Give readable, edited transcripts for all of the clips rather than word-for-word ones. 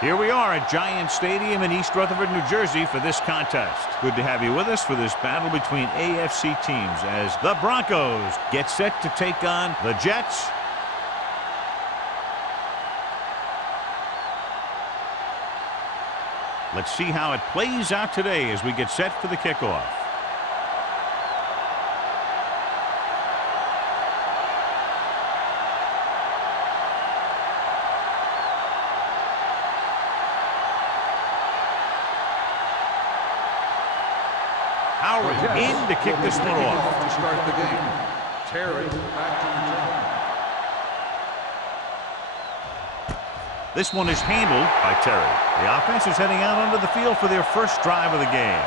Here we are at Giant Stadium in East Rutherford, New Jersey for this contest. Good to have you with us for this battle between AFC teams as the Broncos get set to take on the Jets. Let's see how it plays out today as we get set for the kickoff. Howard in to kick this one off. To start the game. Terry back to return. This one is handled by Terry. The offense is heading out onto the field for their first drive of the game.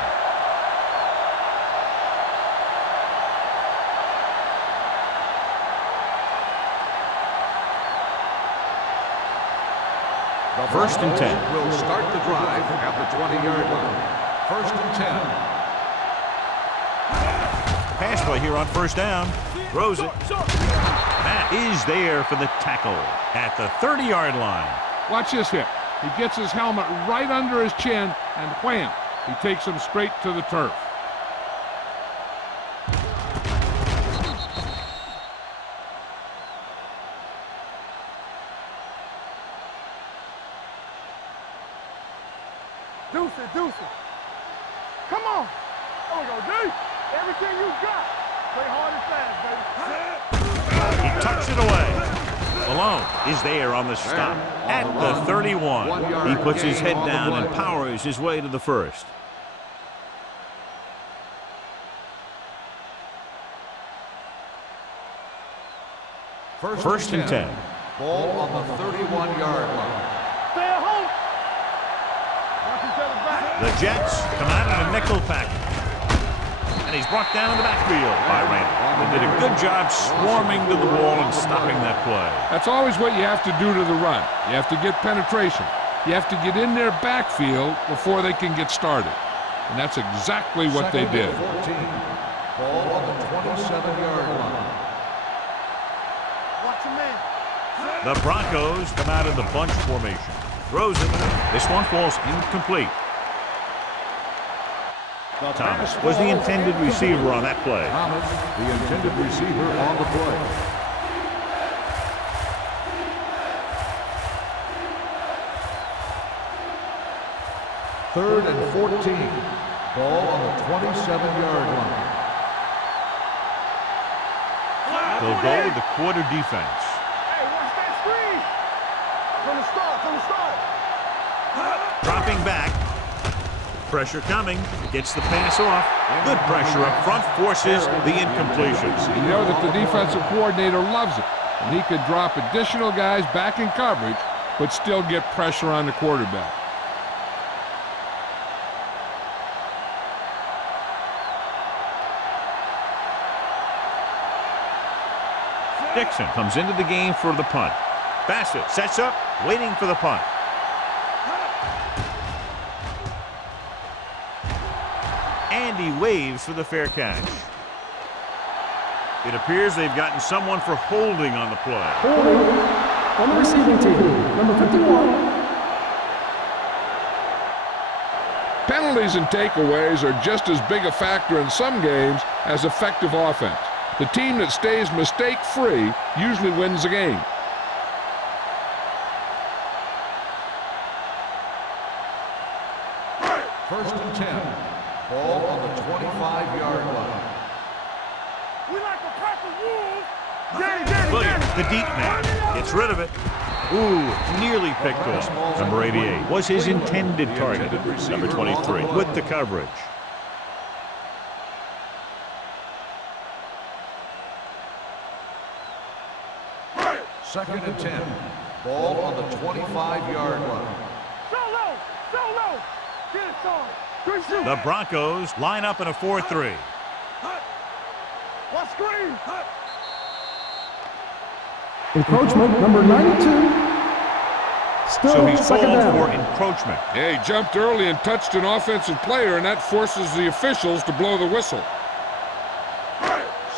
First and 10. Will start the drive at the 20-yard line. First and 10. Pass play here on first down. Throws it. That is there for the tackle at the 30-yard line. Watch this hit. He gets his helmet right under his chin, and wham, he takes him straight to the turf. Deuce it, deuce it. Come on. There we go, D. Everything you got. Play hard and fast, baby. He tucks it away. Malone is there on the stop at the 31. He puts his head down and powers his way to the first. First and 10. Ball on the 31-yard line. Stay at home. Watch each other back. The Jets come out in a nickel package. And he's brought down in the backfield by Randall. They did a good job swarming to the ball and stopping that play. That's always what you have to do to the run. You have to get penetration. You have to get in their backfield before they can get started. And that's exactly what they did. 14. Ball on the 27-yard line. Watch your man. The Broncos come out in the bunch formation. Throws it. This one falls incomplete. Thomas was the intended receiver on that play. Thomas, the intended receiver on the play. Third and 14. Ball on the 27-yard line. They'll go with the quarter defense. Hey, watch that screen. From the start. Dropping back. Pressure coming. Gets the pass off. Good pressure up front. Forces the incompletion. You know that the defensive coordinator loves it. And he could drop additional guys back in coverage, but still get pressure on the quarterback. Dixon comes into the game for the punt. Bassett sets up, waiting for the punt. And he waves for the fair catch. It appears they've gotten someone for holding on the play. Holding on the receiving team, number 51. Penalties and takeaways are just as big a factor in some games as effective offense. The team that stays mistake-free usually wins the game. First and 10. Ball on the 25-yard line. We like a pack of wolves. Williams, the deep man, gets rid of it. Ooh, nearly picked off. Number 88 was his intended target. Number 23 with the coverage. Second and 10. Ball on the 25-yard line. Solo. Get it, son. The Broncos line up in a 4-3. Watch screen. Encroachment, number 92. Still So he's second called down. for encroachment. Yeah, he jumped early and touched an offensive player, and that forces the officials to blow the whistle.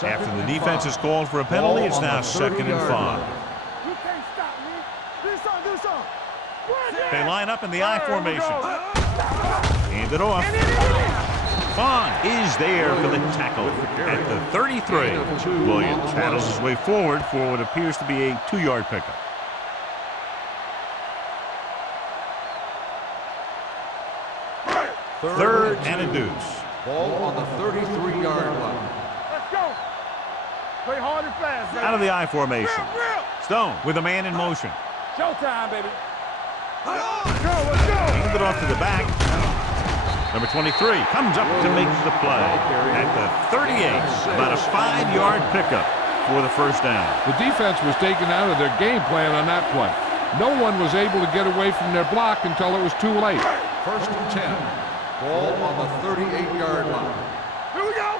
After the defense is called for a penalty, it's now second and 5. You can't stop me. Do something. They line up in the I formation. Hand it off. Vaughn is there for the tackle at the 33. Williams battles his way forward for what appears to be a 2-yard pickup. Third and a deuce. Ball on the 33-yard line. Let's go. Play hard and fast, baby. Out of the I formation. Stone with a man in motion. Showtime, baby. Let's go. Hand it off to the back. Number 23 comes up to make the play at the 38. About a 5-yard pickup for the first down. The defense was taken out of their game plan on that play. No one was able to get away from their block until it was too late. First and 10. Ball on the 38-yard line. Here we go.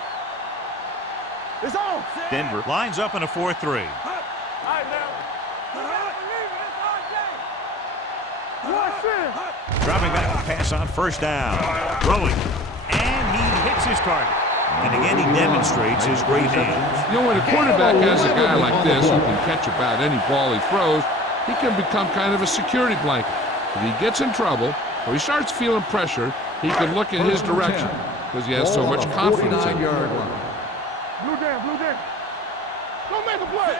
It's on. Denver lines up in a 4-3. All right, now. Dropping back to pass on first down. Throwing. And he hits his target. And again, he demonstrates his great hands. You know, when a quarterback has a guy like this who can catch about any ball he throws, he can become kind of a security blanket. If he gets in trouble or he starts feeling pressure, he can look in his direction because he has so much confidence in him. Blue down. Don't make a play.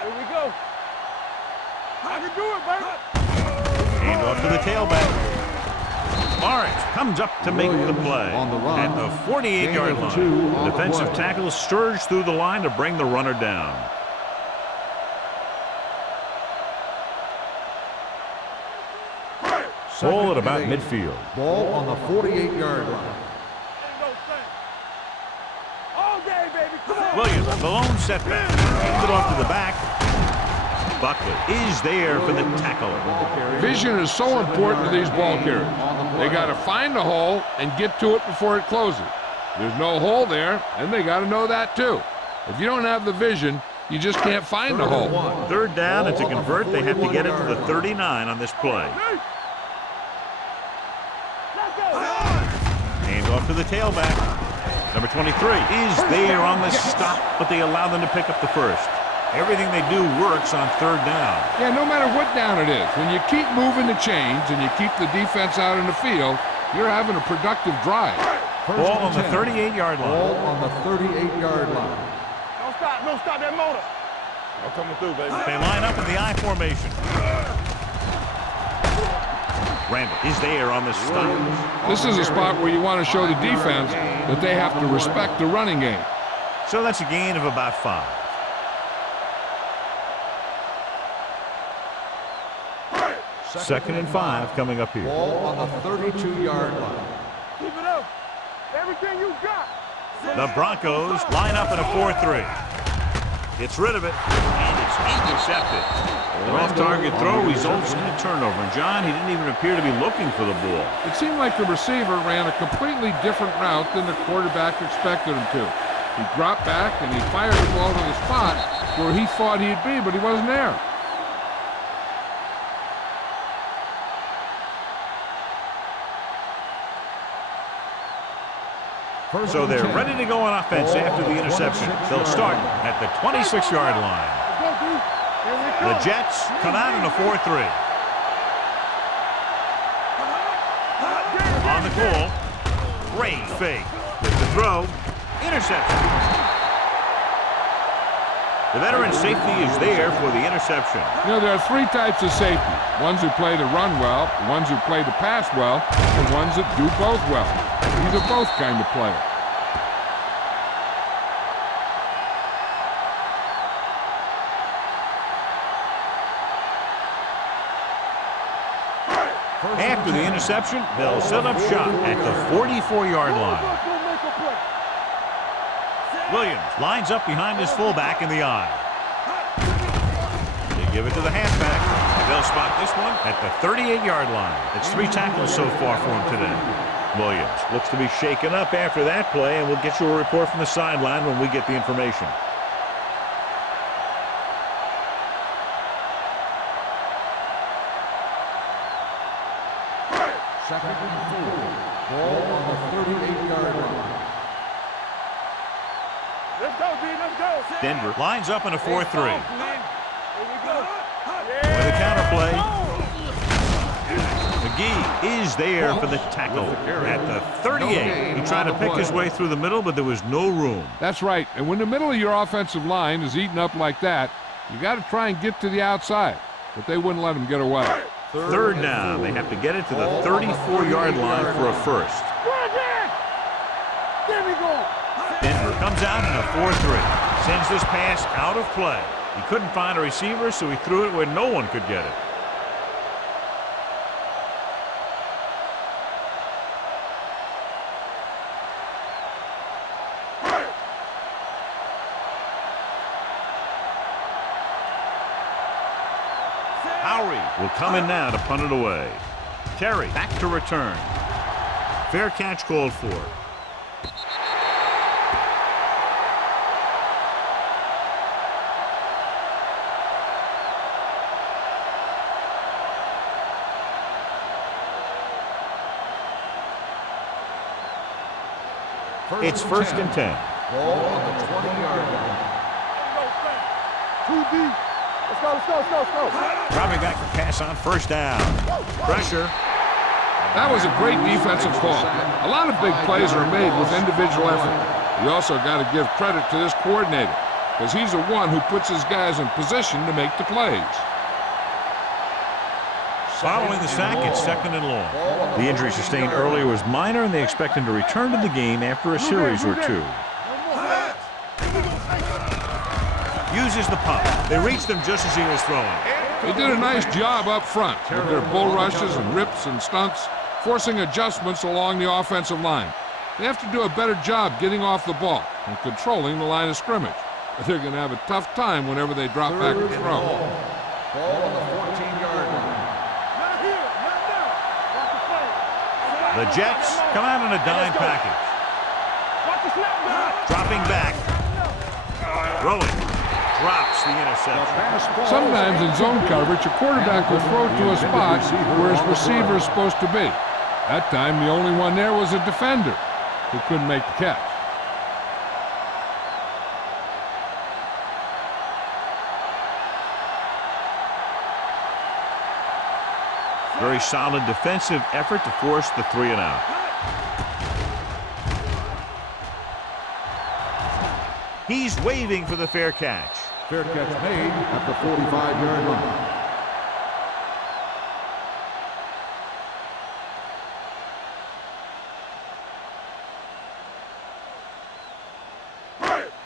Here we go. I can do it, baby. Hand off to the tailback. Lawrence comes up to make the play at the 48-yard line. Defensive tackle surged through the line to bring the runner down. Ball at about midfield. Ball on the 48-yard line. All day, baby. Come on. Williams, the lone setback. Hands it off to the back. Buckley is there for the tackle. Vision is so important to these ball carriers. They got to find the hole and get to it before it closes. There's no hole there, and they got to know that too. If you don't have the vision, you just can't find the hole. Third down, and to convert, they have to get it to the 39 on this play. Hand off to the tailback. Number 23 is there on the stop, but they allow them to pick up the first. Everything they do works on third down. Yeah, no matter what down it is, when you keep moving the chains and you keep the defense out in the field, you're having a productive drive. Ball on the 38-yard line. Ball on the 38-yard line. Don't stop that motor. I'm coming through, baby. They line up in the I formation. Randall is there on the stop. This is a spot where you want to show the defense that they have to respect the running game. So that's a gain of about 5. Second and 5 coming up here. Ball on the 32-yard line. Keep it up. Everything you got. The Broncos line up in a 4-3. Gets rid of it, and it's intercepted. The off-target throw results in a turnover. And John, he didn't even appear to be looking for the ball. It seemed like the receiver ran a completely different route than the quarterback expected him to. He dropped back and he fired the ball to the spot where he thought he'd be, but he wasn't there. So they're ready to go on offense after the interception. They'll start at the 26-yard line. The Jets come out in a 4-3. On the call, great fake. With the throw, interception. The veteran safety is there for the interception. You know, there are 3 types of safety. Ones who play to run well, ones who play to pass well, and ones that do both well. These are both kind of players. After the interception, they'll set up shop at the 44-yard line. Williams lines up behind his fullback in the I. They give it to the halfback. They'll spot this one at the 38-yard line. It's 3 tackles so far for him today. Williams looks to be shaken up after that play, and we'll get you a report from the sideline when we get the information. Second and 4. Ball on the 38-yard line. Let's go, D. Let's go. Denver lines up in a 4-3. Here we go. With a counter play. McGee is there for the tackle at the 38. He tried to pick his way through the middle, but there was no room. That's right. And when the middle of your offensive line is eaten up like that, you got to try and get to the outside. But they wouldn't let him get away. Third down. They have to get it to the 34-yard line for a first. There we go. Denver comes out in a 4-3. Sends this pass out of play. He couldn't find a receiver, so he threw it where no one could get it. Will come in now to punt it away. Terry back to return. Fair catch called for. It's first and 10. Ball on the 20-yard line. Too deep. Let's go. Dropping back to pass on first down. Pressure. That was a great defensive call. A lot of big plays are made with individual effort. You also got to give credit to this coordinator, because he's the one who puts his guys in position to make the plays. Following the sack, it's second and long. The injury sustained earlier was minor, and they expect him to return to the game after a series or two. Uses the pump. They reached him just as he was throwing. They did a nice job up front with their bull rushes and rips and stunts, forcing adjustments along the offensive line. They have to do a better job getting off the ball and controlling the line of scrimmage. But they're going to have a tough time whenever they drop back to throw. Ball on the 14-yard line. The Jets come out in a dime package. Dropping back. Throwing. Drops the interception. Sometimes in zone coverage, a quarterback will throw to a spot where his receiver is supposed to be. That time, the only one there was a defender who couldn't make the catch. Very solid defensive effort to force the 3 and out. He's waving for the fair catch. Fair catch made at the 45-yard line.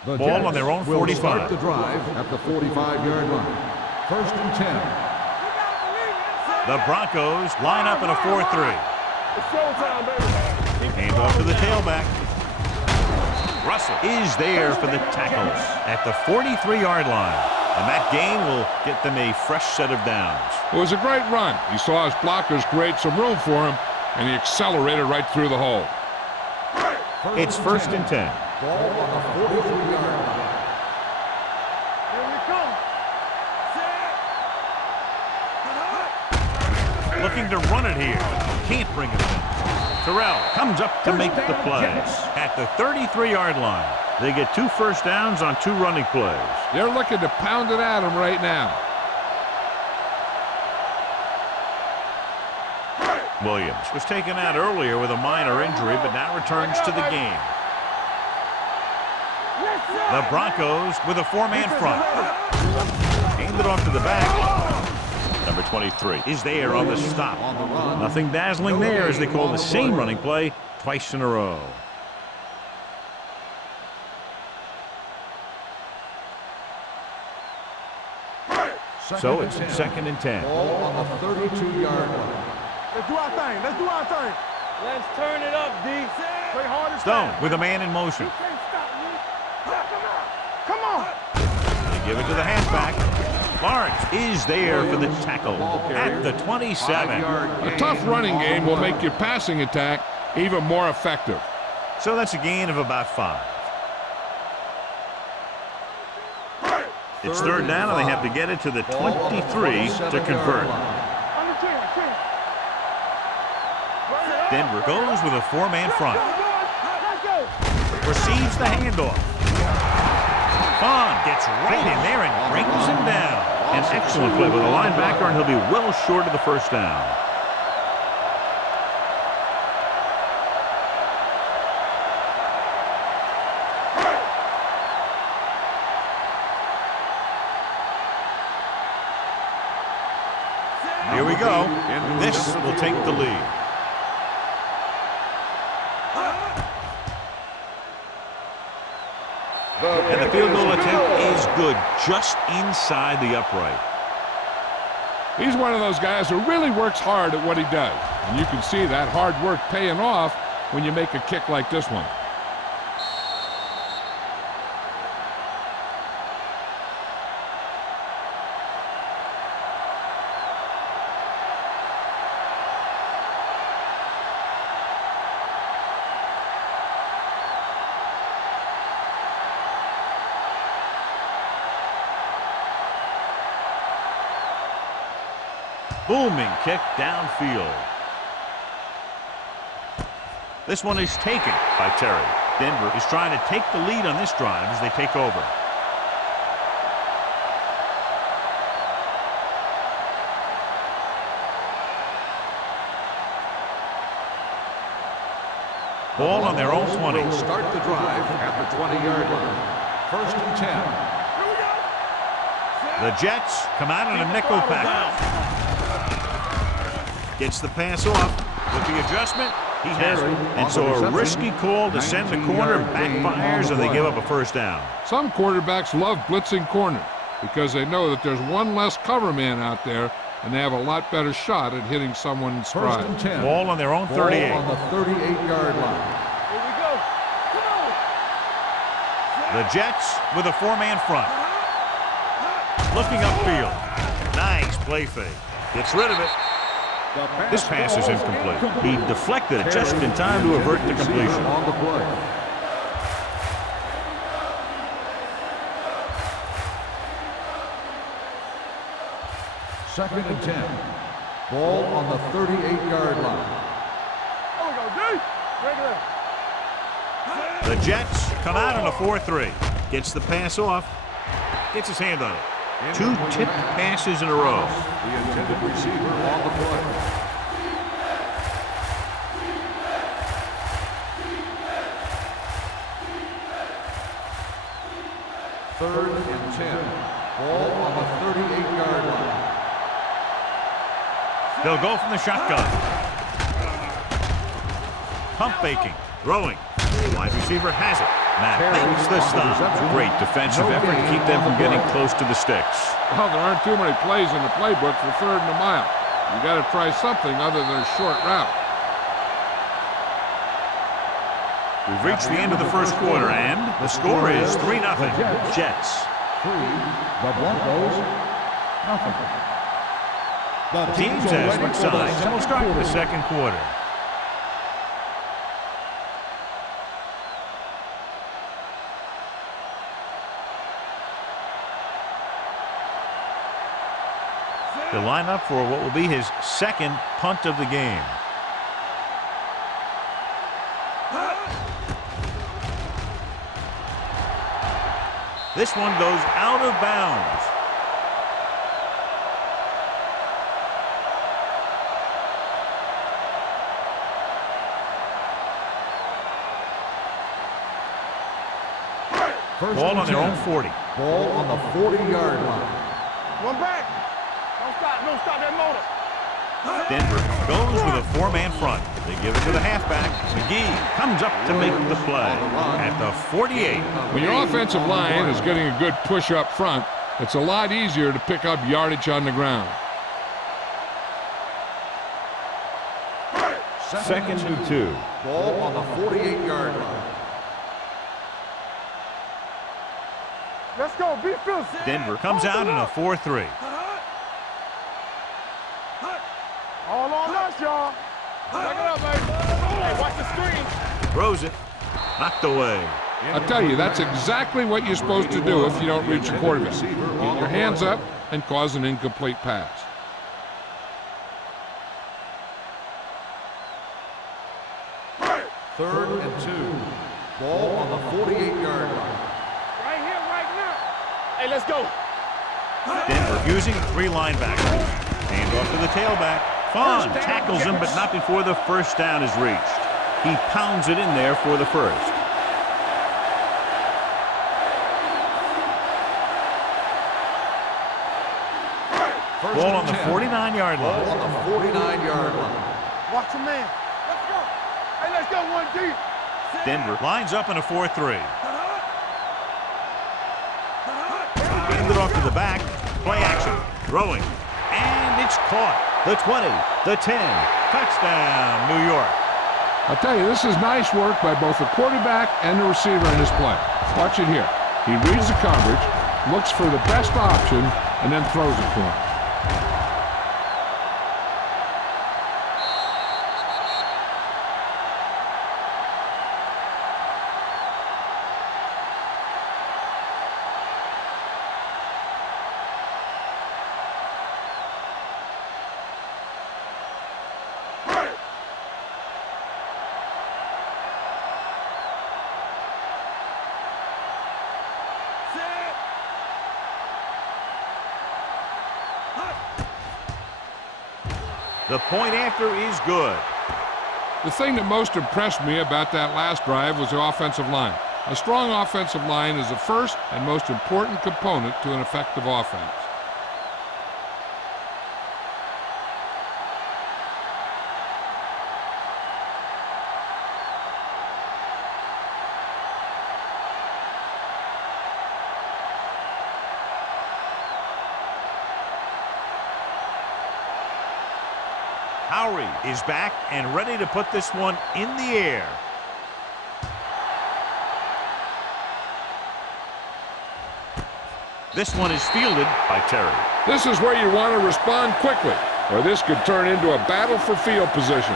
The Ball Jets on their own will 45. start the drive at the 45-yard line. First and 10. The Broncos line up in a 4-3. It's showtime, baby. Hand off to the tailback. Russell is there for the tackle at the 43-yard line. And that gain will get them a fresh set of downs. It was a great run. He saw his blockers create some room for him, and he accelerated right through the hole. It's first and 10. Ball on the 43-yard line. Here we come. Looking to run it here. Can't bring it in. Terrell comes up to make the play at the 33-yard line. They get 2 first downs on 2 running plays. They're looking to pound it at him right now. Williams was taken out earlier with a minor injury, but now returns to the game. The Broncos with a 4-man front. Hand it off to the back. Number 23 is there on the stop. Nothing dazzling there as they call the same running play twice in a row. So it's second and 10. Ball on the 32-yard line. Let's do our thing. Let's turn it up, D. Play hard and Stone fast. with a man in motion. Can't stop me. Come on. They give it to the halfback. Lawrence is there for the tackle at the 27. A tough running game will make your passing attack even more effective. So that's a gain of about 5. It's third down, and they have to get it to the 23 to convert. On the 10. Denver goes with a 4-man front. Let's go. Receives the handoff. Fon gets right in there and brings him down An excellent play by the linebacker, and he'll be well short of the first down. Here we go. This will take the lead. And the field goal attempt is good, just inside the upright. He's one of those guys who really works hard at what he does. And you can see that hard work paying off when you make a kick like this one. Booming kick downfield. This one is taken by Terry. Denver is trying to take the lead on this drive as they take over. Ball on their own 20. They'll start the drive at the 20-yard line. First and 10. The Jets come out in a nickel package. Gets the pass off. With the adjustment, he has it. And so a risky call to send the corner backfires, and they give up a first down. Some quarterbacks love blitzing corners because they know that there's one less cover man out there, and they have a lot better shot at hitting someone in stride. First and 10. Ball on their own 38. Ball on the 38-yard line. Here we go. Come on. The Jets with a four-man front. Looking upfield. Nice play fake. Gets rid of it. This pass is incomplete. He deflected it just in time to avert the completion. On the play. Second and 10. Ball on the 38-yard line. There we go, D. Regular. The Jets come out on a 4-3. Gets the pass off. Gets his hand on it. Two tipped passes in a row. The intended receiver on the play. Third and 10. Ball on the 38-yard line. They'll go from the shotgun. Pump faking. Throwing. The wide receiver has it. Matt makes the stop. Great defensive effort to keep them from getting close to the sticks. Well, there aren't too many plays in the playbook for third and a mile. You got to try something other than a short route. We've reached the end of the first quarter, and the score is 3-0. Jets. 3. The Broncos. Nothing. The teams have switched sides, and we'll start the second quarter. To line up for what will be his second punt of the game. This one goes out of bounds. Ball on their own 40. Ball on the 40-yard line. One back. Don't stop that motor. Denver goes with a four-man front. They give it to the halfback. McGee comes up to make the play at the 48. When your offensive line is getting a good push up front, it's a lot easier to pick up yardage on the ground. Second and 2. Ball on the 48-yard line. Let's go. Be fierce. Denver comes out in a 4-3. All on us, y'all. Check it out, baby. Hey, watch the screen. Throws it. Knocked away. I'll tell you, that's exactly what you're supposed to do if you don't reach the quarterback. Get your hands up and cause an incomplete pass. Third and 2. Ball on the 48-yard line. Right here, right now. Hey, let's go. Denver using 3 linebackers. Hand off to the tailback. Fon tackles him, but not before the first down is reached. He pounds it in there for the first. Ball on the 49-yard line. Ball on the 49-yard line. Watch the man. Let's go. Hey, let's go 1 deep. Denver lines up in a 4-3. Handed off to the back. Play action. Throwing. And it's caught. The 20, the 10. Touchdown, New York. I'll tell you, this is nice work by both the quarterback and the receiver in this play. Watch it here. He reads the coverage, looks for the best option, and then throws it to him. The point after is good. The thing that most impressed me about that last drive was the offensive line. A strong offensive line is the first and most important component to an effective offense. Howry is back and ready to put this one in the air. This one is fielded by Terry. This is where you want to respond quickly, or this could turn into a battle for field position.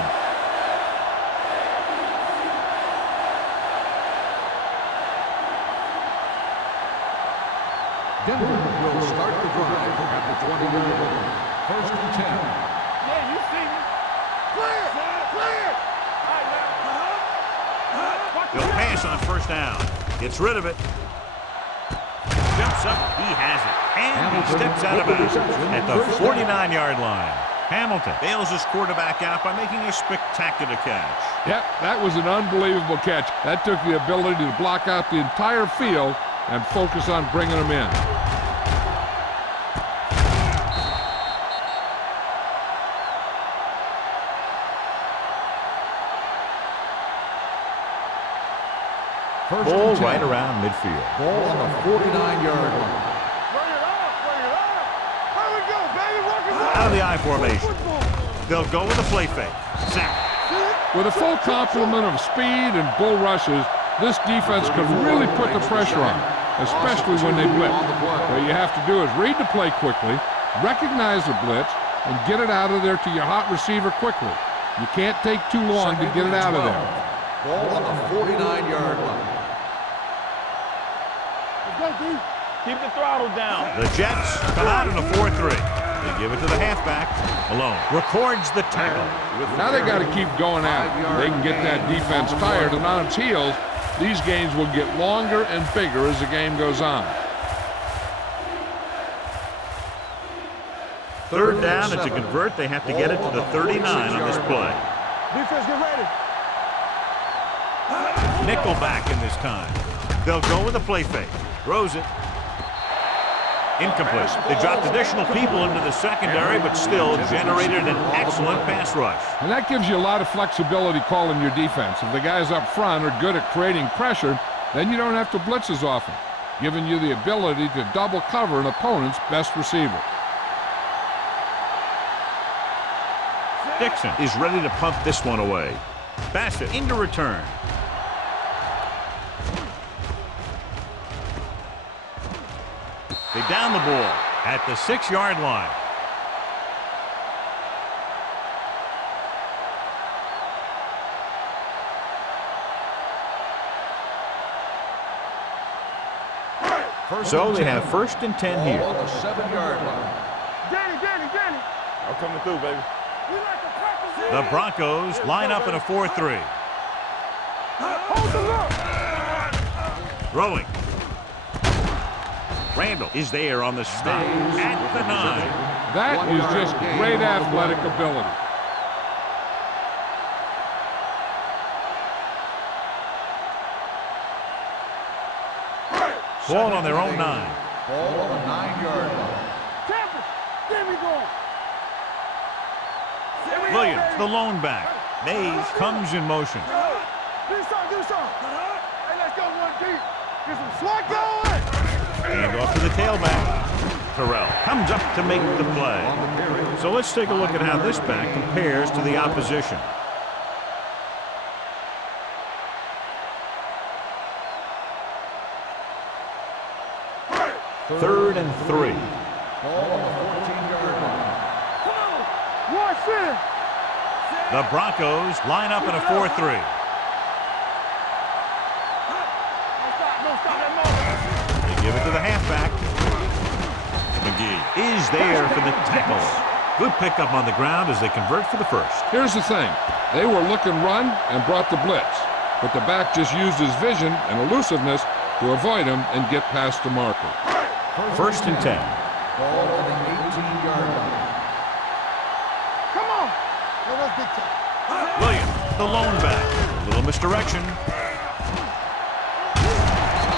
Denver will start the drive at the 20-yard line. First and 10. Yeah, you see me. Clear. Clear. All right, now. Watch the He'll man. pass on first down. Gets rid of it. Jumps up. He has it. And he steps out of bounds at the 49-yard line. Hamilton bails his quarterback out by making a spectacular catch. Yep, that was an unbelievable catch. That took the ability to block out the entire field and focus on bringing them in. First Ball and 10. right around midfield. Ball on the 49-yard line. Bring it up. Bring it up. Here we go, baby. Work it up. Out of the I formation. They'll go with a play fake. Sack. With a full complement of speed and bull rushes, this defense can really put the pressure on, especially when they blitz. What you have to do is read the play quickly, recognize the blitz, and get it out of there to your hot receiver quickly. You can't take too long to get it out of there. Ball on the 49-yard line. Let's go, D. Keep the throttle down. The Jets come out in a 4-3. They give it to the halfback. Malone records the tackle. Now they got to keep going at it. They can get that defense tired and on its heels. These games will get longer and bigger as the game goes on. Third down, and to convert, they have to get it to the 39 on this play. Defense, get ready. Nickelback in this time. They'll go with a play fake. Throws it. Incomplete. They dropped additional people into the secondary, but still generated an excellent pass rush. And that gives you a lot of flexibility calling your defense. If the guys up front are good at creating pressure, then you don't have to blitz as often, giving you the ability to double cover an opponent's best receiver. Dixon is ready to punt this one away. Bassett into return. They down the ball at the 6-yard line. So they have first and 10 here. Ball on the 7-yard line. Danny. I'm coming through, baby. We like to practice. The Broncos line up in a 4-3. Hold the look. Throwing. Randall is there on the stop at the 9. That is just great athletic ability. Ball on their own 9. Ball on the 9-yard line. Tampa, there we go. Williams, the lone back. Mays comes in motion. Do something, do something. Hey, let's go one deep. Get some swat going. And off to the tailback. Terrell comes up to make the play. So let's take a look at how this back compares to the opposition. Third and 3. Ball on the 14-yard line. Watch it. The Broncos line up in a 4-3. Don't stop that moment. They give it to the halfback. McGee is there for the tackle. Good pickup on the ground as they convert for the first. Here's the thing. They were looking run and brought the blitz, but the back just used his vision and elusiveness to avoid him and get past the marker. First and 10. Ball on the 18-yard line. Come on. No, that's big time. Williams, the lone back. A little misdirection.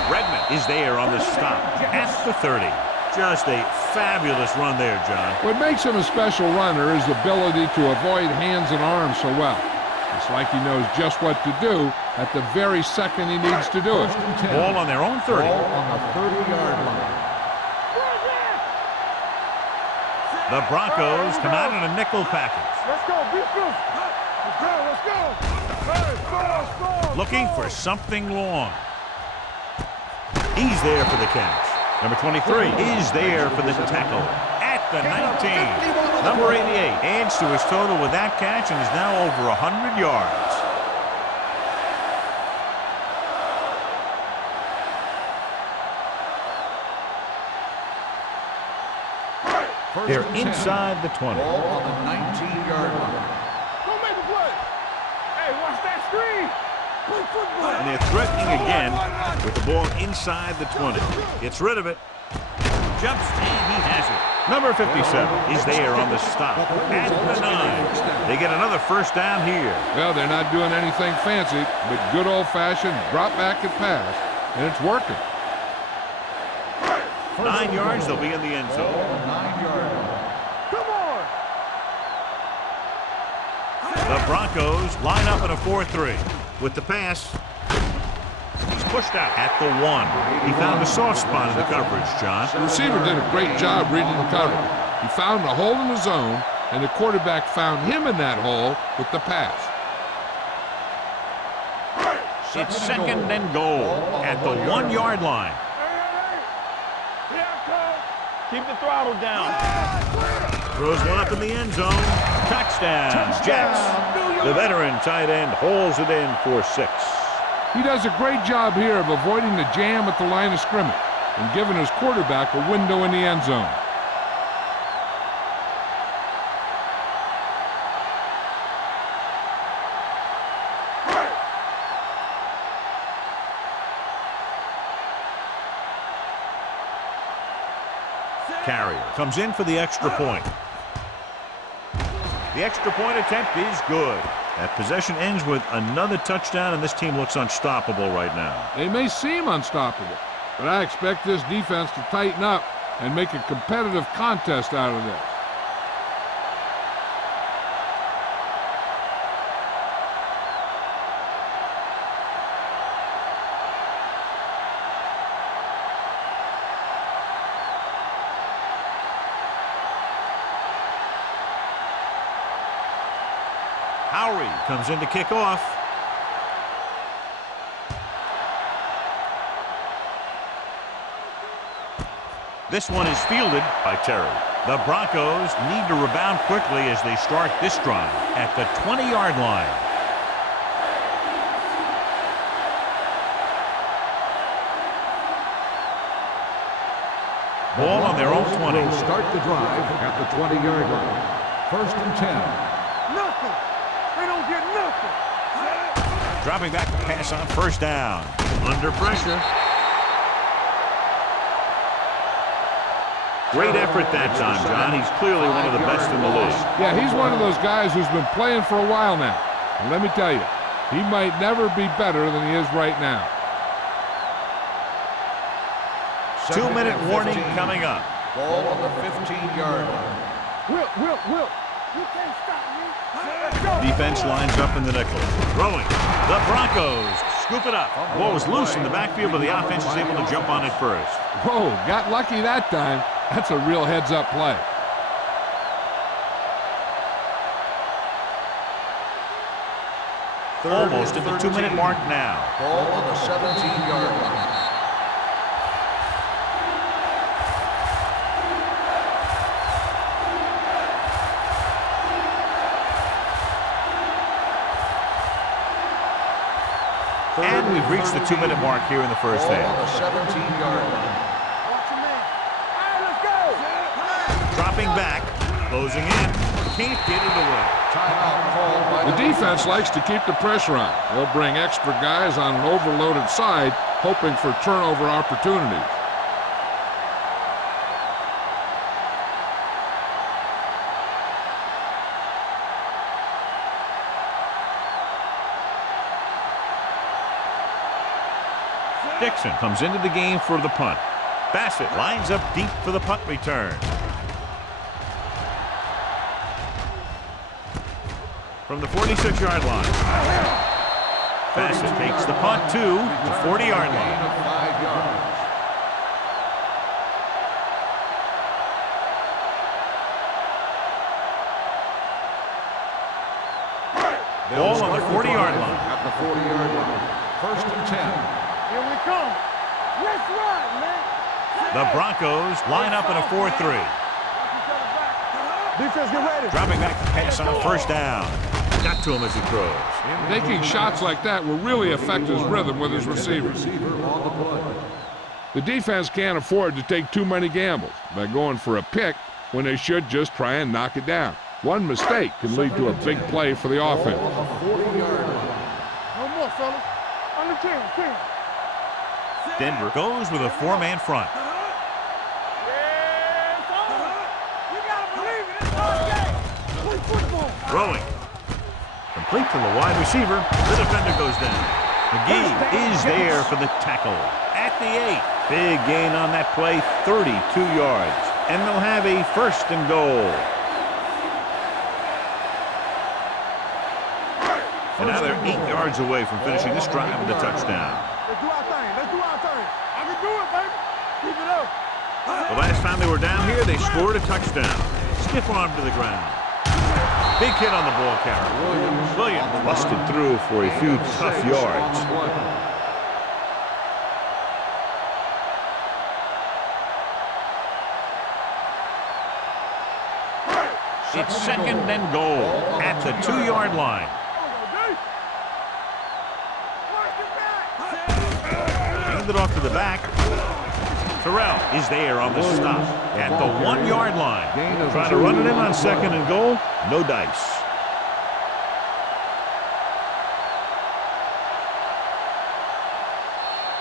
Redmond is there on the stop at the 30. Just a fabulous run there, John. What makes him a special runner is the ability to avoid hands and arms so well. It's like he knows just what to do at the very second he needs to do it. First and 10. Ball on their own 30. Ball on the 30-yard line. The Broncos come out in a nickel package. Let's go. Be through. Let's go. Let's go. Hey, score. Looking for something long. He's there for the catch. Number 23 is there for the tackle at the 19. Number 88 adds to his total with that catch and is now over 100 yards. They're inside the 20. Ball on the 19-yard line. Go make a play. Hey, watch that screen. Play football. And they're threatening again with the ball inside the 20. Gets rid of it. Jumps, and he has it. Number 57 is there on the stop at the 9. They get another first down here. Well, they're not doing anything fancy, but good old-fashioned drop back and pass, and it's working. 9 yards, they'll be in the end Ball zone. on the 9-yard line. Come on. The Broncos line up in a 4-3. With the pass, he's pushed out at the 1. He found a soft spot in the coverage, John. The receiver did a great job reading the cover. He found a hole in the zone, and the quarterback found him in that hole with the pass. It's second and goal at the 1-yard line. Keep the throttle down. Throws one up in the end zone. Touchdown, Jets. The veteran tight end holds it in for 6. He does a great job here of avoiding the jam at the line of scrimmage and giving his quarterback a window in the end zone. Carrier comes in for the extra point. The extra point attempt is good. That possession ends with another touchdown, and this team looks unstoppable right now. They may seem unstoppable, but I expect this defense to tighten up and make a competitive contest out of this. Howery comes in to kick off. This one is fielded by Terry. The Broncos need to rebound quickly as they start this drive at the 20-yard line. Ball on their own 20. Will start the drive at the 20-yard line. First and 10. Nothing. They don't get nothing. Dropping back to pass on first down. Under pressure. Great effort that time, John. He's clearly one of the best in the league. Yeah, he's one of those guys who's been playing for a while now. And let me tell you, he might never be better than he is right now. 2-minute warning coming up. Ball on the 15-yard line. Will. You can't stop me. Let's go. Defense lines up in the nickel. Throwing. The Broncos scoop it up. Ball was loose in the backfield, but the offense is able to jump on it first. Whoa, got lucky that time. That's a real heads-up play. Almost at the 2-minute mark now. Ball on the 17-yard line. And we've reached the 2-minute mark here in the first Ball half. on the 17-yard line. Watch your man. All right, let's go. Dropping back, closing in. Can't get it away. Timeout called by The defense likes to keep the pressure on. They'll bring extra guys on an overloaded side, hoping for turnover opportunities. Dixon comes into the game for the punt. Bassett lines up deep for the punt return. From the 46-yard line. Bassett takes the punt to the 40-yard line. gain of 5 yards. Ball on the 40-yard line. At the 40-yard line. 1st and 10. Here we come. Let's run, man. The Broncos line up in a 4-3. Defense, get ready. Dropping back to pass on first down. Got to him as he throws. Taking shots like that will really affect his rhythm with his receivers. Receiver on the play. The defense can't afford to take too many gambles by going for a pick when they should just try and knock it down. One mistake can lead to a big play for the offense. Ball on the 40-yard line. No more, fellas. Under 10. Denver goes with a 4-man front. Throwing. Complete to the wide receiver. The defender goes down. McGee is there for the tackle. At the 8. Big gain on that play, 32 yards. And they'll have a 1st and goal. And now they're 8 yards away from finishing this drive with a touchdown. Let's do our thing. I can do it, baby. Keep it up. The last time they were down here, they scored a touchdown. Stiff arm to the ground. Big hit on the ball carrier. Williams busted through for a few tough yards. It's 2nd and goal at the 2-yard line. Hand it off to the back. Terrell is there on the stop at the 1-yard line. Trying to run it in on 2nd and goal. No dice.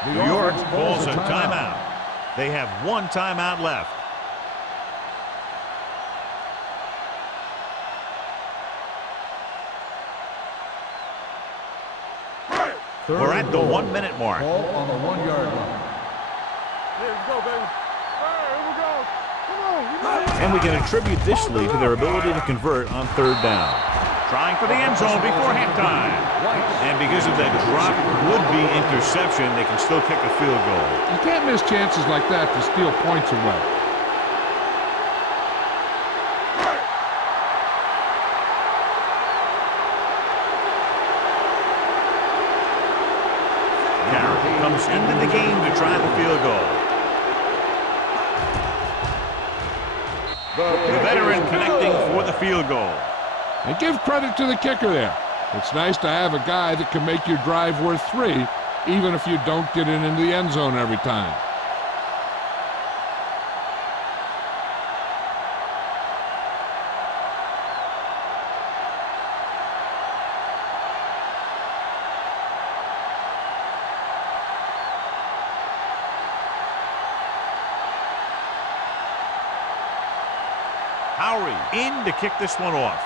New York calls a timeout. They have 1 timeout left. We're at the 1-minute mark. Ball on the 1-yard line. Let's go, baby. Here we go. Come on. You know it. And we can attribute this lead to their ability to convert on 3rd down. Trying for the end zone before halftime. And because of that drop would-be interception, they can still kick a field goal. You can't miss chances like that to steal points away. Garrett comes into the game to try the field goal. The veteran connecting for the field goal. And give credit to the kicker there. It's nice to have a guy that can make your drive worth 3, even if you don't get it into the end zone every time. Howery in to kick this one off.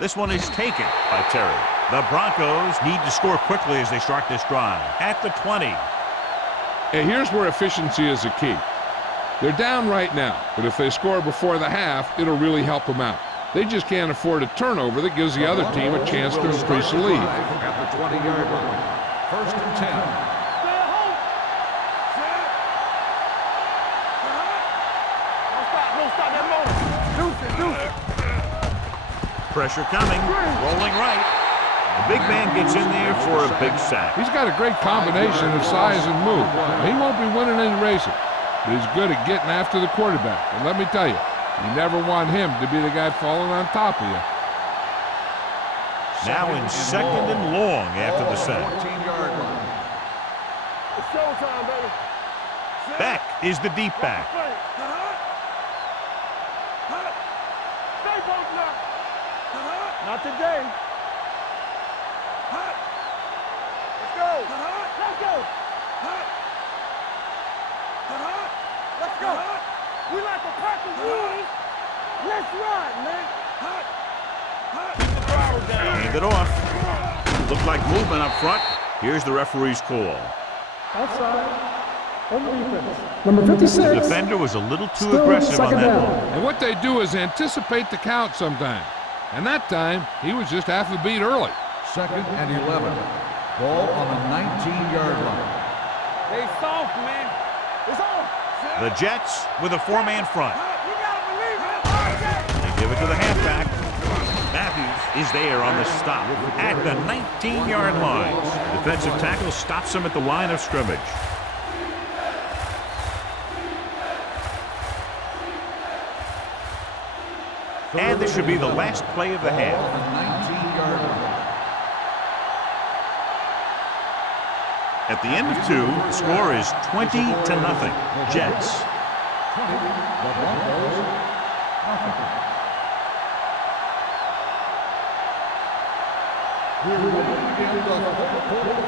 This one is taken by Terry. The Broncos need to score quickly as they start this drive. At the 20. And here's where efficiency is a key. They're down right now, but if they score before the half, it'll really help them out. They just can't afford a turnover that gives the other team a chance to increase the lead. At the 20-yard line. 1st and 10. Don't stop that motor. Deuce it. Pressure coming, rolling right. The big man gets in there for a big sack. He's got a great combination of size and move. He won't be winning any races, but he's good at getting after the quarterback. And let me tell you, you never want him to be the guy falling on top of you. Now in 2nd and long after the sack. 14-yard line. It's showtime, baby. Beck is the deep back. Stay both now. Not today. Let's go. Let's go. Let's go. We like a pack of wolves. Let's ride, man. Keep the throttle down. Hand it off. Looked like movement up front. Here's the referee's call. Outside. On defense. Number 56. The defender was a little too Still aggressive on second that down. one. And what they do is anticipate the count sometimes. And that time, he was just half a beat early. 2nd and 11. Ball on the 19-yard line. They soft, man. It's on. The Jets with a 4-man front. You gotta believe it. They give it to the halfback. Matthews is there on the stop at the 19-yard line. Defensive tackle stops him at the line of scrimmage. And this should be the last play of the half. On the 19-yard line. At the end of 2, the score is 20-0. Jets. 20. The Broncos. Nothing. We're ready to begin the fourth quarter.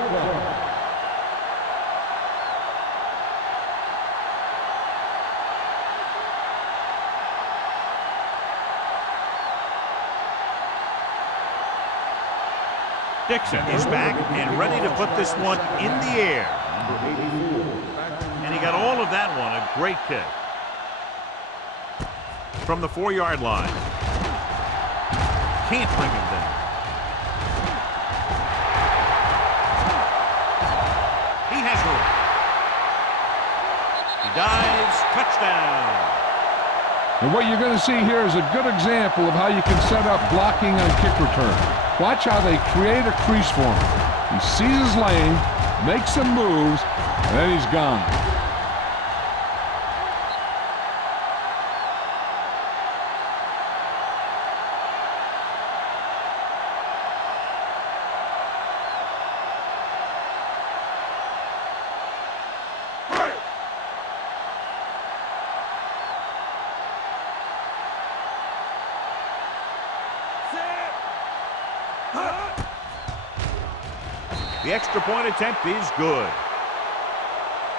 Dixon is back and ready to put this one in the air. And he got all of that one, a great kick. From the 4-yard line. Can't bring him down. He has room. He dives, touchdown. And what you're going to see here is a good example of how you can set up blocking on kick return. Watch how they create a crease for him. He sees his lane, makes some moves, and then he's gone. The extra point attempt is good.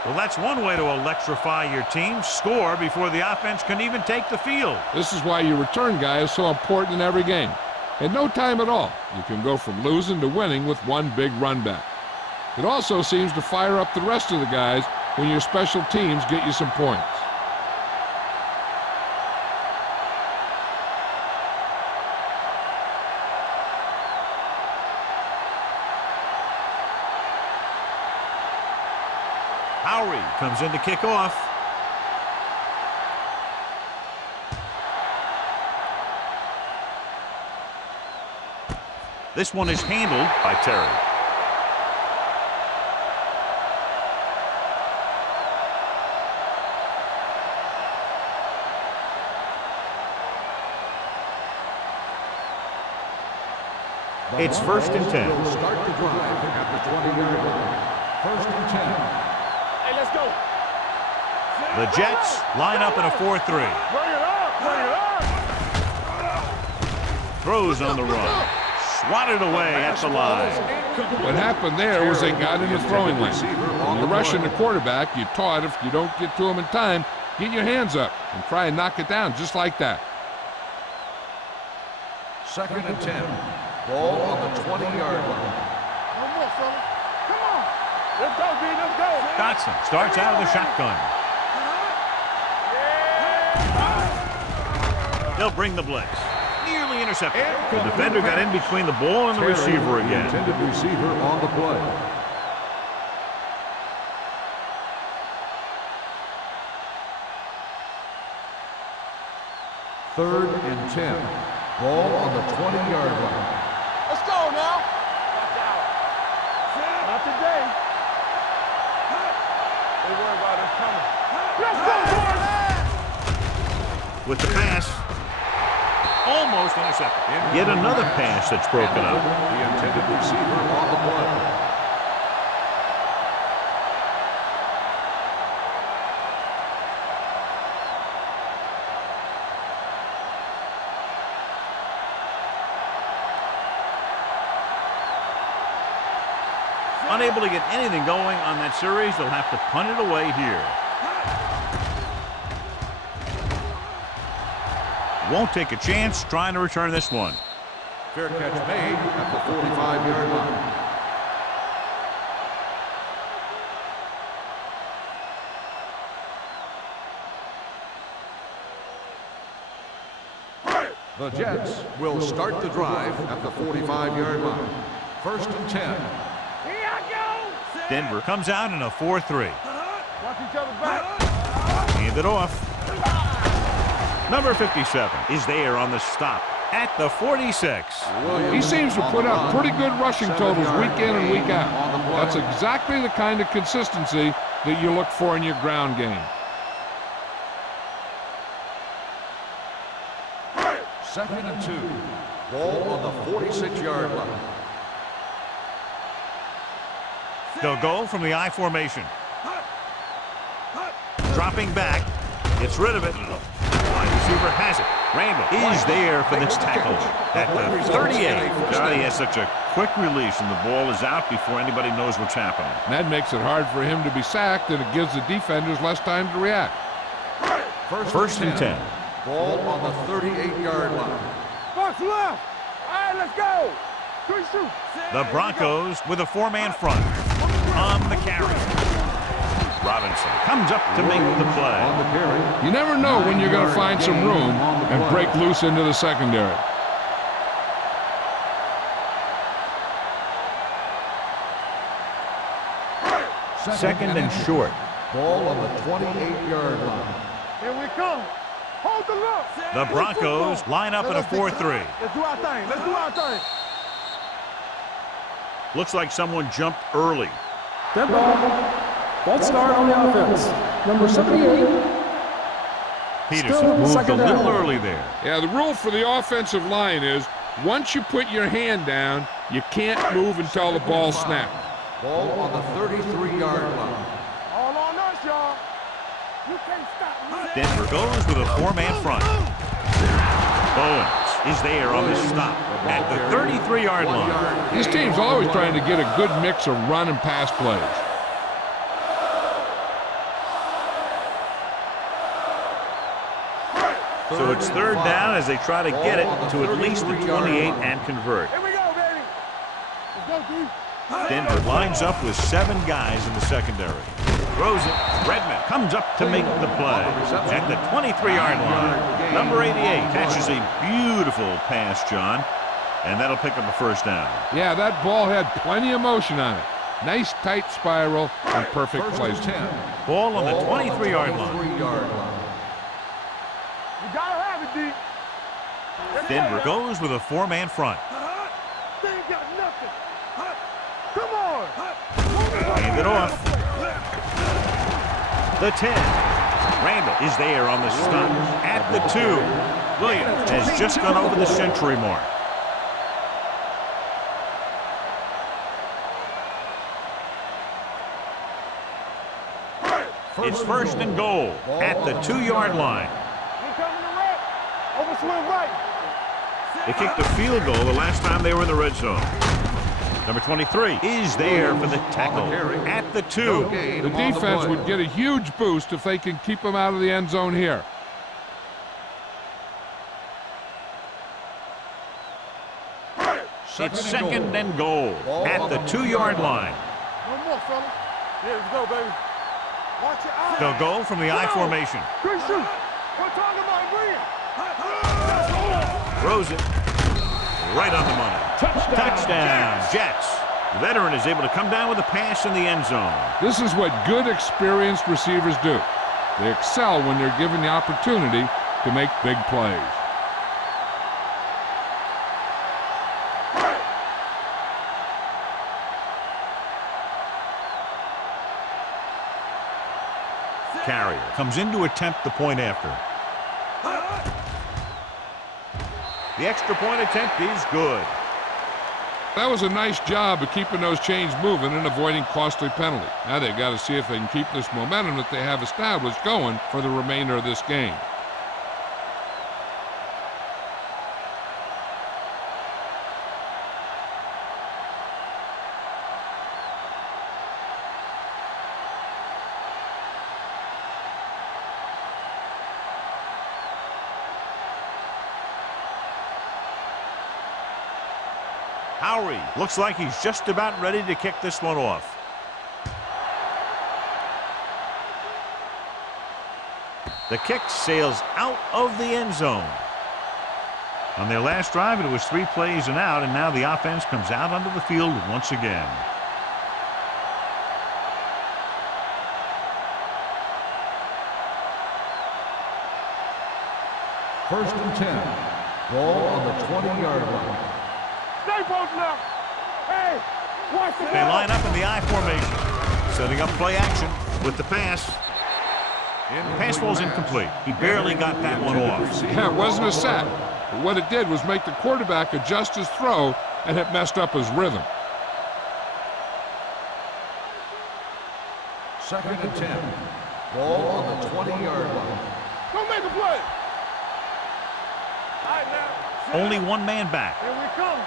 Well, that's one way to electrify your team. Score before the offense can even take the field. This is why your return guy is so important in every game. In no time at all, you can go from losing to winning with one big run back. It also seems to fire up the rest of the guys when your special teams get you some points. Howery comes in to kick off. This one is handled by Terry. It's 1st and 10. Start the drive at the 20-yard line. 1st and 10. Hey, let's go. The Jets line up in a 4-3. Bring it up. Bring it up. Throws on the run. swatted away at the line. What happened there was they got in the throwing lane. When you're rushing the quarterback, you're taught if you don't get to him in time, get your hands up and try and knock it down just like that. 2nd and 10. Ball on the 20-yard line. No more, fellas. Come on. Let's go, D. Let's go. Dotson starts out of the shotgun. They'll bring the blitz. Nearly intercepted. The defender got in between the ball and the receiver again. Intended receiver on the play. Third and 10. Ball on the 20-yard line. Let's go now. Watch out. Not today. Don't worry about us coming. Let's go, boys. With the pass. Almost intercepted. Yet another pass that's broken up. The intended receiver on the play. Unable to get anything going on that series, they'll have to punt it away here. Won't take a chance trying to return this one. Fair catch made at the 45-yard line. The Jets will start the drive at the 45-yard line. 1st and 10. Here I go. Denver comes out in a 4-3. Watch each other back. Hand it off. Number 57 is there on the stop at the 46. He seems to put up pretty good rushing totals week in and week out. That's exactly the kind of consistency that you look for in your ground game. 2nd and 2. Ball on the 46-yard line. They'll go from the I formation. Dropping back. Gets rid of it. Wide receiver has it. Randall is there for this tackle at the 38. Johnny has such a quick release and the ball is out before anybody knows what's happening. And that makes it hard for him to be sacked, and it gives the defenders less time to react. 1st and 10. Ball on the 38-yard line. Box left. All right, let's go. 3 shoot. The Broncos with a 4-man front. On the carry. Robinson comes up to make the play. You never know when you're going to find some room and break loose into the secondary. Second and short. Ball on the 28-yard line. Here we come. Hold the look. The Broncos line up in a 4-3. Let's do our thing. Let's do our thing. Looks like someone jumped early. Dead ball. False start on the offense. Number 78. Peterson Still moved a second little down. early there. Yeah, the rule for the offensive line is once you put your hand down, you can't move until the ball snapped. Ball on the 33-yard line. All on us, y'all. You can't stop me. Denver goes with a 4-man front. Bowens is there on the stop at the 33-yard line. This team's always trying to get a good mix of run and pass plays. So it's 3rd down as they try to get it to at least the 28 and convert. Here we go, baby. Let's go, D. Denver lines up with 7 guys in the secondary. Throws it. Redmond comes up to make the play at the 23-yard line. Number 88 catches a beautiful pass, John, and that'll pick up a 1st down. Yeah, that ball had plenty of motion on it. Nice tight spiral and perfect 1st placement. and 10. Ball on the 23-yard line. 23-yard line. You gotta have it, D. Denver goes with a 4-man front. They ain't got nothing. Come on. Hand it off. The 10. Randall is there on the stop at the 2. Williams has just gone over the century mark. It's 1st and goal at the 2-yard line. He coming to right. Overswing right. They kicked the field goal the last time they were in the red zone. Number 23 is there for the tackle at the 2. The defense would get a huge boost if they can keep him out of the end zone here. It's second and goal at the 2-yard line. No more, fella. Yeah, let's go, baby. Watch your eyes. They'll go from the I formation. Good shoot. We're talking about green. Throws it right on the money. Touchdown, Jets. The veteran is able to come down with a pass in the end zone. This is what good, experienced receivers do. They excel when they're given the opportunity to make big plays. Carrier comes in to attempt the point after. The extra point attempt is good. That was a nice job of keeping those chains moving and avoiding costly penalties. Now they've got to see if they can keep this momentum that they have established going for the remainder of this game. Howery looks like he's just about ready to kick this one off. The kick sails out of the end zone. On their last drive, it was 3 plays and out, and now the offense comes out onto the field once again. First and 10. Ball on the 20-yard line. Stay post now. Hey, watch the They line up in the I formation, setting up play action with the pass. The pass falls incomplete. He barely got that one off. Yeah, it wasn't a sack. But what it did was make the quarterback adjust his throw, and it messed up his rhythm. Second and 10. Ball on the 20-yard line. Go make a play. All right, now. Only one man back. Here we come.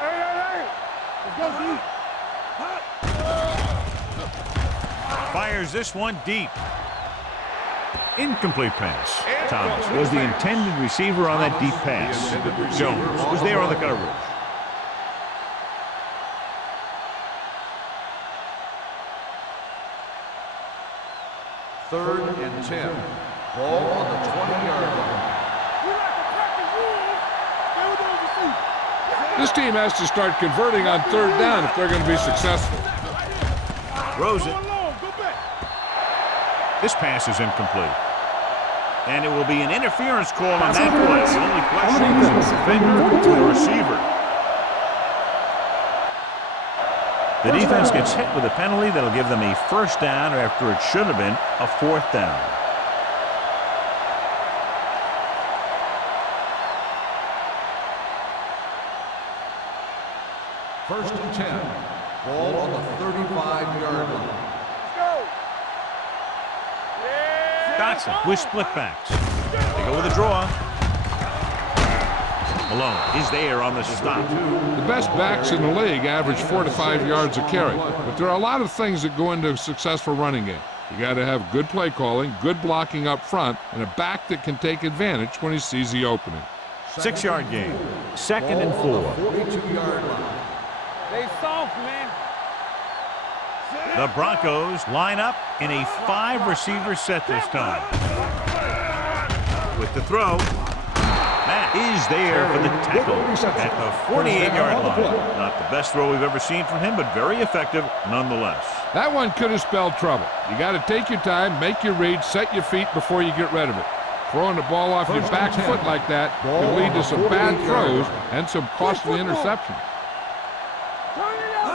Hey. Let's go, D. Fires this one deep. Incomplete pass. Thomas was the intended receiver on that deep pass. Jones was there on the coverage. Third and 10. Ball on the 20-yard line. We like to practice rules. Stay with those receivers. This team has to start converting on third down if they're going to be successful. Throws it. Go along. Go back. This pass is incomplete. And it will be an interference call on that play. The only question is the defender or the receiver. The defense gets hit with a penalty that'll give them a first down after it should have been a fourth down. First and 10. Ball on the 35-yard line. Let's go. Dotson with split backs. They go with a draw. Malone is there on the stop. The best backs in the league average 4 to 5 yards a carry. But there are a lot of things that go into a successful running game. You got to have good play calling, good blocking up front, and a back that can take advantage when he sees the opening. 6-yard gain. Second and 4. 42-yard line. They soft, man. The Broncos line up in a 5-receiver set this time. With the throw, Matt is there for the tackle at the 48-yard line. Not the best throw we've ever seen from him, but very effective nonetheless. That one could have spelled trouble. You got to take your time, make your read, set your feet before you get rid of it. Throwing the ball off your back foot like that could lead to some bad throws and some costly interceptions.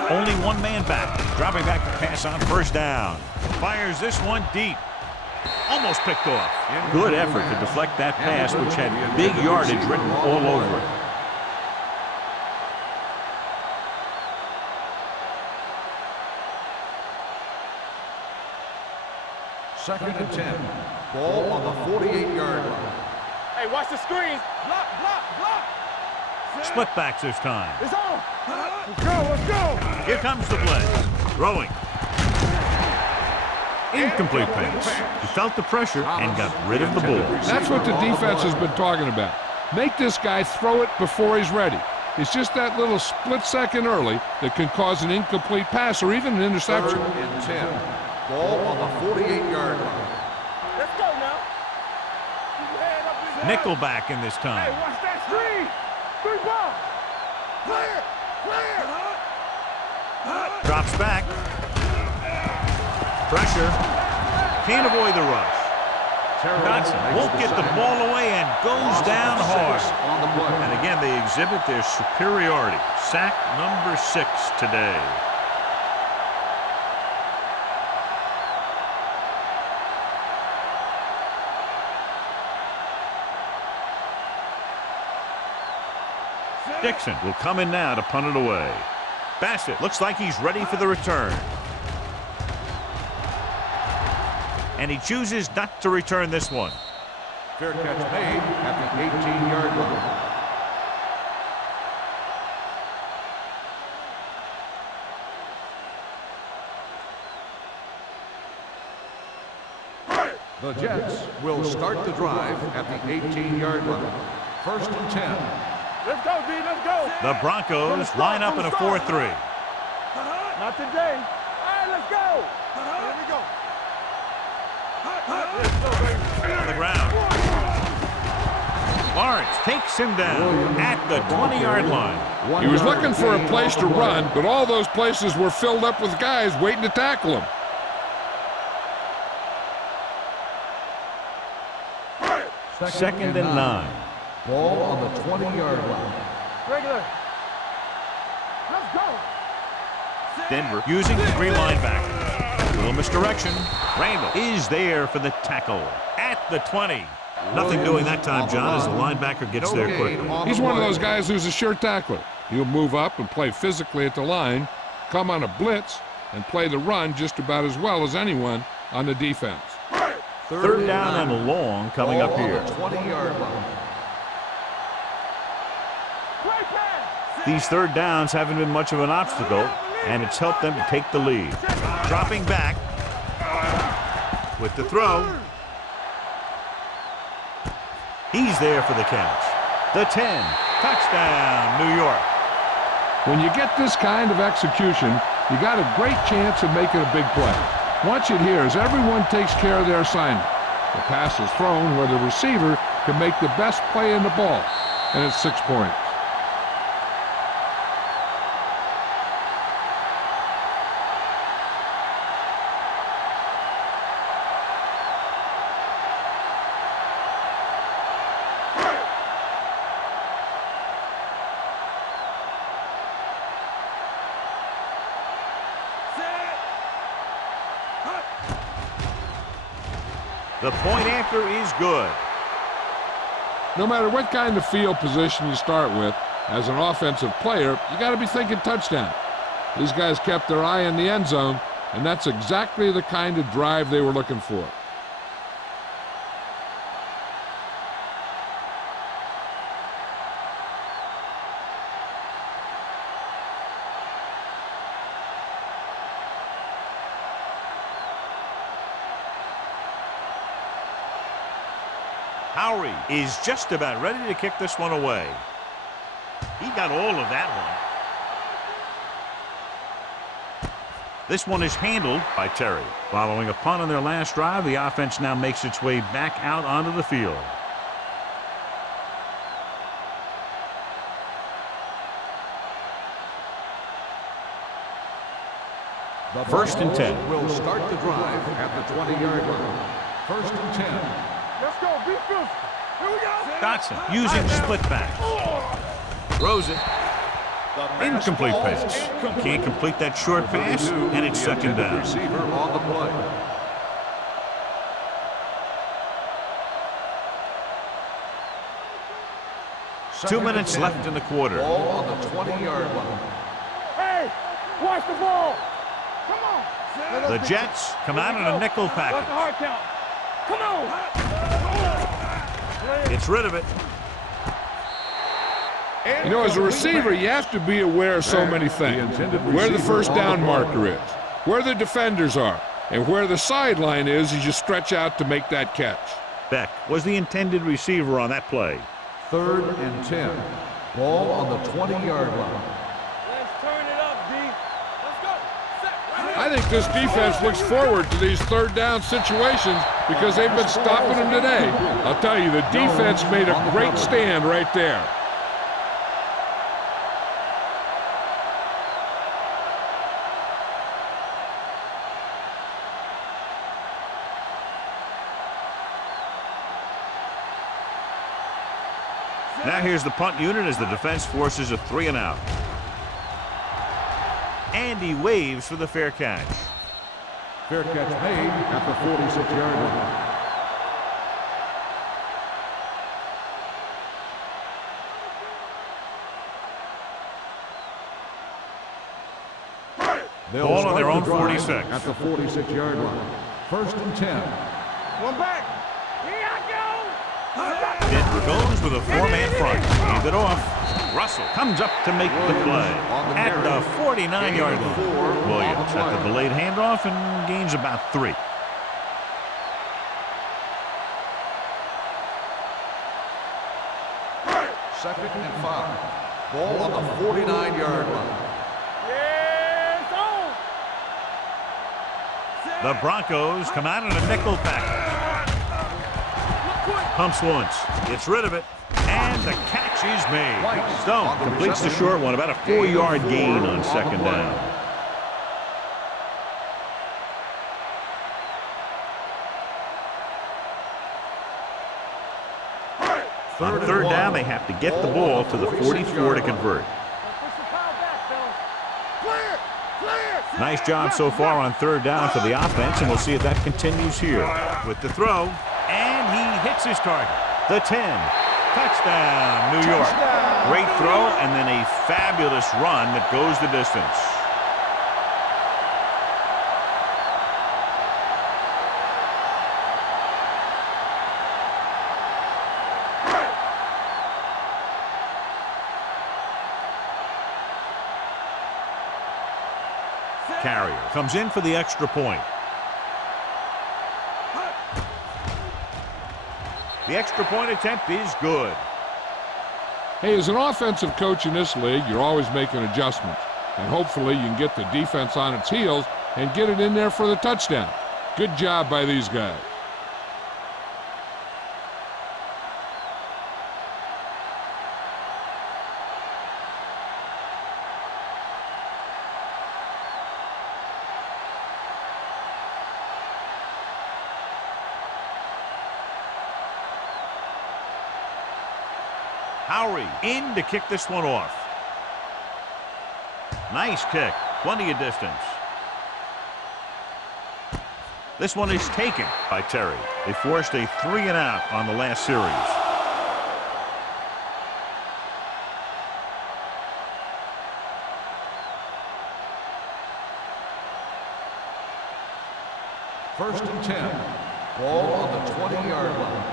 Only one man back. Dropping back to pass on first down. Fires this one deep. Almost picked off. Good effort to deflect that pass, which had big yardage written all over it. Second and 10. Ball on the 48-yard line. Hey, watch the screen. Block. Split backs this time. It's on. Let's go, let's go. Here comes the blitz. Throwing. Incomplete pass. He felt the pressure and got rid of the ball. That's what the defense has been talking about. Make this guy throw it before he's ready. It's just that little split second early that can cause an incomplete pass or even an interception. 3rd and 10. Ball on the 48-yard line. Let's go now. Keep your head up in the air. Nickelback in this Hey, time. watch that screen. 3 ball. Clear, clear. Drops back. Pressure. Can't avoid the rush. Johnson won't get the ball away and goes down hard. On the play. And again, they exhibit their superiority. Sack number 6 today. Dixon will come in now to punt it away. Bassett looks like he's ready for the return. And he chooses not to return this one. Fair catch made at the 18-yard line. The Jets will start the drive at the 18-yard line. 1st and 10. Let's go, D, let's go. The Broncos line up in a 4-3. Not today. All right, let's go. Here we go. Let's go, baby. On the ground. Lawrence takes him down at the 20-yard line. He was looking for a place to run, but all those places were filled up with guys waiting to tackle him. Second and 9. Ball on the 20-yard line. Regular. Let's go. Denver using 3 linebackers. Little misdirection. Randall is there for the tackle at the 20. Nothing doing that time, John, as the linebacker gets there quickly. He's one of those guys who's a sure tackler. He'll move up and play physically at the line, come on a blitz, and play the run just about as well as anyone on the defense. 3rd down and long coming up here. 20-yard line. Great pass. These 3rd downs haven't been much of an obstacle, and it's helped them to take the lead. Dropping back with the throw. He's there for the catch. The 10. Touchdown, New York. When you get this kind of execution, you got a great chance of making a big play. Watch it here as everyone takes care of their assignment. The pass is thrown where the receiver can make the best play in the ball, and it's 6 points. The point after is good. No matter what kind of field position you start with, as an offensive player, you got to be thinking touchdown. These guys kept their eye on the end zone, and that's exactly the kind of drive they were looking for. Howery is just about ready to kick this one away. He got all of that one. This one is handled by Terry. Following a punt on their last drive, the offense now makes its way back out onto the field. The 1st and 10. will start the drive at the 20-yard line. 1st and 10. Let's go. Be physical. Here we go. Dotson using split back. Throws it. Incomplete pass. Can't complete that short pass, and it's 2nd down. Receiver on the play. Two minutes left in the quarter. Ball on the 20-yard line. Hey, watch the ball. Come on. The Jets come out in a nickel Watch the package. hard count. Come on. Gets rid of it. You know, as a receiver, you have to be aware of so many things. Where the first down marker is, where the defenders are, and where the sideline is as you stretch out to make that catch. Beck was the intended receiver on that play. 3rd and 10. Ball on the 20-yard line. Let's turn it up, D. Let's go. Set. I think this defense looks forward to these third down situations because they've been stopping them today. I'll tell you, the defense made a great stand right there. Now here's the punt unit as the defense forces a 3 and out. And he waves for the fair catch. Fair catch made at the 46-yard line. Ball on their own 46. At the 46-yard line. 1st and 10. One back. Here I go. Denver goes with a 4-man front. Hand it off. Russell comes up to make the play at the 49-yard line. Williams at the delayed handoff and gains about 3. Second and 5. Ball on the 49-yard line. Yes, on. The Broncos come out in a nickel package. Pumps once, gets rid of it, and the catch is made. Stone completes the short one, about a 4-yard gain on 2nd down. On 3rd down, they have to get the ball to the 44 to convert. Nice job so far on 3rd down for the offense, and we'll see if that continues here. With the throw, and he hits his target. The 10. Touchdown, New York. Great throw, and then a fabulous run that goes the distance. Carrier comes in for the extra point. The extra point attempt is good. Hey, as an offensive coach in this league, you're always making adjustments. And hopefully you can get the defense on its heels and get it in there for the touchdown. Good job by these guys. Howery in to kick this one off. Nice kick. Plenty of distance. This one is taken by Terry. They forced a 3 and out on the last series. First and 10. Ball on the 20-yard line.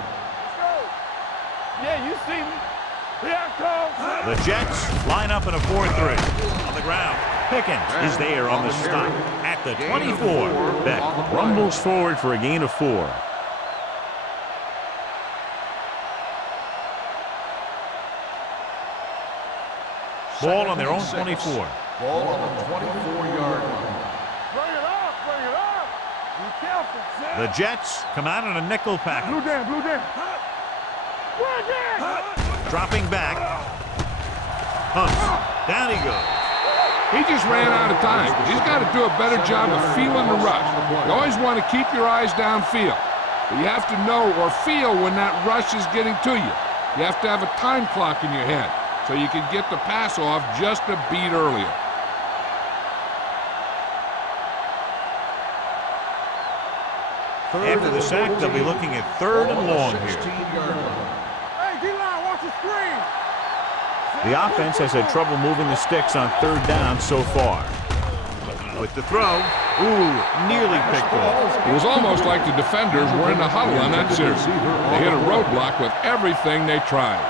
Yeah, you see me. Here I come. The Jets line up in a 4-3. On the ground, Pickens is there on the stop at the 24. Beck rumbles forward for a gain of 4. Ball on their own 24. Ball on the 24-yard line. Bring it up, bring it up. Be careful. The Jets come out in a nickel package. Blue down, blue down. Bring it! Dropping back. Hunts. Down he goes. He just ran out of time. He's got to do a better job of feeling the rush. You always want to keep your eyes downfield. But you have to know or feel when that rush is getting to you. You have to have a time clock in your head so you can get the pass off just a beat earlier. After the sack, they'll be looking at 3rd and long here. Hey, D-line, watch the screen. The offense has had trouble moving the sticks on 3rd down so far. With the throw, nearly picked off. It was almost like the defenders were in a huddle on that series. They hit a roadblock with everything they tried.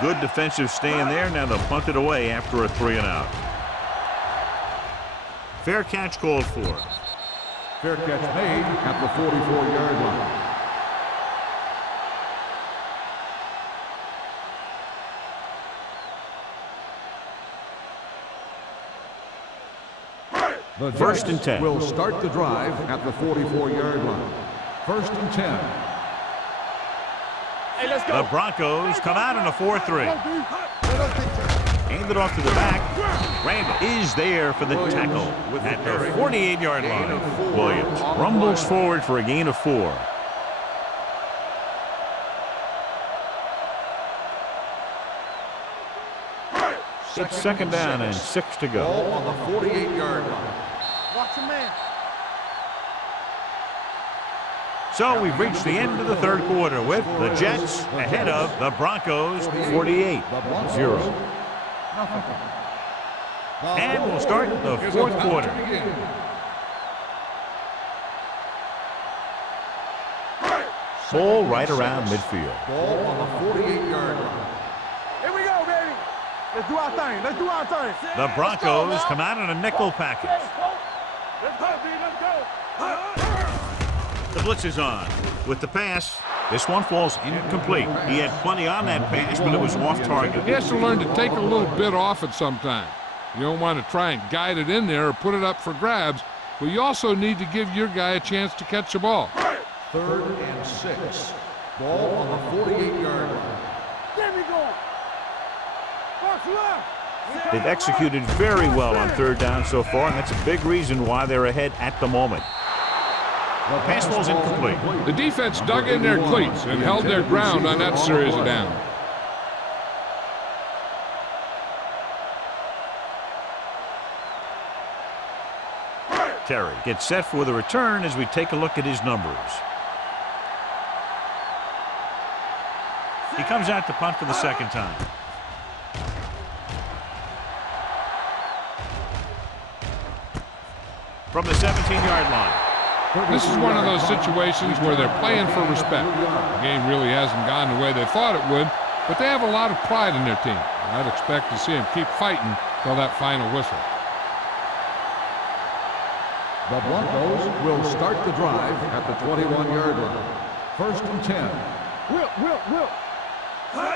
Good defensive stand there. Now they'll punt it away after a 3-and-out. Fair catch called for. Fair catch made at the 44-yard line. The First and 10. Will start the drive at the 44-yard line. First and 10. Hey, let's go. The Broncos come out in a 4-3. Hand it off to the back. Randall is there for the tackle at the 48-yard line. Williams rumbles forward for a gain of 4. It's second down and 6 to go. Ball on the 48-yard line. Watch your man. So we've reached the end of the third quarter with the Jets ahead of the Broncos 48-0. And we'll start the fourth quarter. Ball right around midfield. Ball on the 48-yard line. Here we go, baby. Let's do our thing. Let's do our thing. The Broncos come out in a nickel package. Let's go, B. Let's go. The blitz is on. With the pass, this one falls incomplete. He had plenty on that pass, but it was off target. He has to learn to take a little bit off it sometime. You don't want to try and guide it in there or put it up for grabs, but you also need to give your guy a chance to catch the ball. 3rd and 6. Ball on the 48-yard line. Get me going. Watch left. They've executed very well on third down so far, and that's a big reason why they're ahead at the moment. The pass ball's incomplete. The defense dug in their cleats and held their ground on that series of downs. Terry gets set for the return as we take a look at his numbers. He comes out to punt for the second time. From the 17-yard line. This is one of those situations where they're playing for respect. The game really hasn't gone the way they thought it would, but they have a lot of pride in their team. I'd expect to see them keep fighting till that final whistle. The Broncos will start the drive at the 21-yard line. First and 10. Will.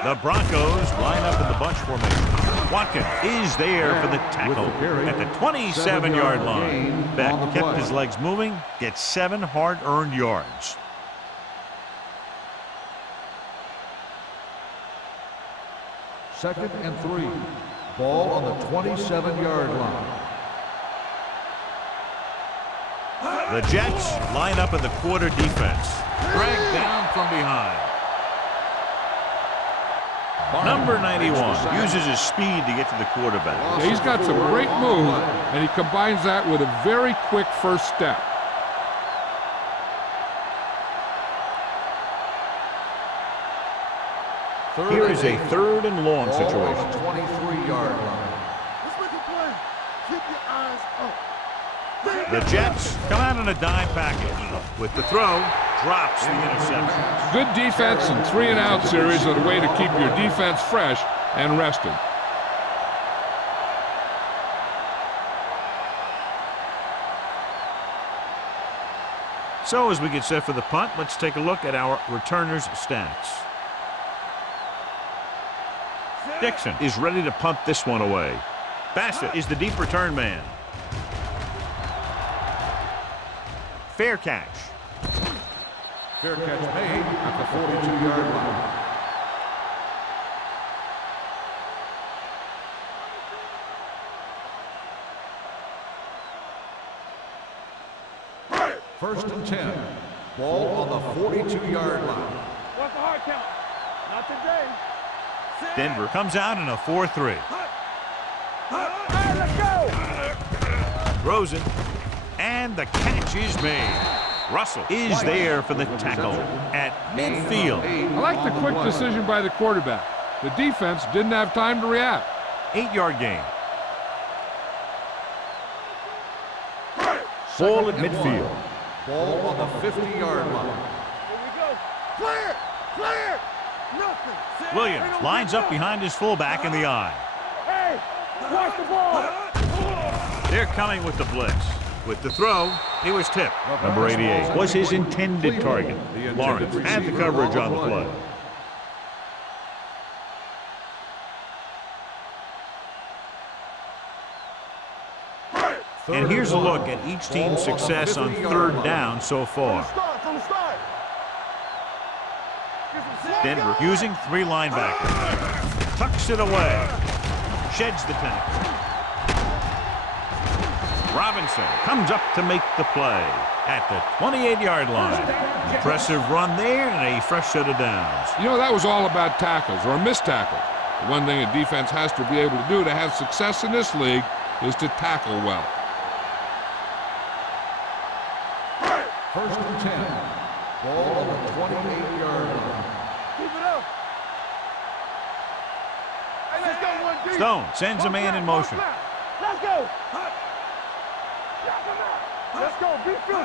The Broncos line up in the bunch formation. Watkins is there for the tackle at the 27-yard line. Beck kept his legs moving, gets 7 hard-earned yards. Second and 3. Ball on the 27-yard line. The Jets line up in the quarter defense. Dragged down from behind. Number 91 uses his speed to get to the quarterback. Yeah, he's got some great moves, and he combines that with a very quick first step. Here is a 3rd and long Ball situation. on the 23-yard line. Let's make a play. Keep your eyes up. The Jets come out in a dime package. With the throw, drops the interception. Good defense and 3-and-out series are the way to keep your defense fresh and rested. So as we get set for the punt, let's take a look at our returners' stats. Dixon is ready to punt this one away. Bassett is the deep return man. Fair catch. Fair catch made at the 42-yard line. First and 10. Ball on the 42-yard line. What's the hard count? Not today. Denver comes out in a 4-3. Hey, let's go. Throws it. And the catch is made. Russell is there for the tackle at midfield. I like the quick decision by the quarterback. The defense didn't have time to react. 8-yard gain. Ball at midfield. Ball on the 50-yard line. Here we go. Clear. Williams lines up behind his fullback in the I. Hey, watch the ball. They're coming with the blitz. With the throw, he was tipped. Number 88 was his intended target. Lawrence had the coverage on the play. And here's a look at each team's success on third down so far. From the start. Denver using 3 linebackers. Tucks it away. Sheds the tackle. Robinson comes up to make the play at the 28-yard line. Impressive run there and a fresh set of downs. You know, that was all about tackles or missed tackles. The one thing a defense has to be able to do to have success in this league is to tackle well. First and 10. Ball on the 28-yard line. Keep it up. Hey, let's go one deep. Stone sends a man in motion. Let's go. Let's go. Be physical.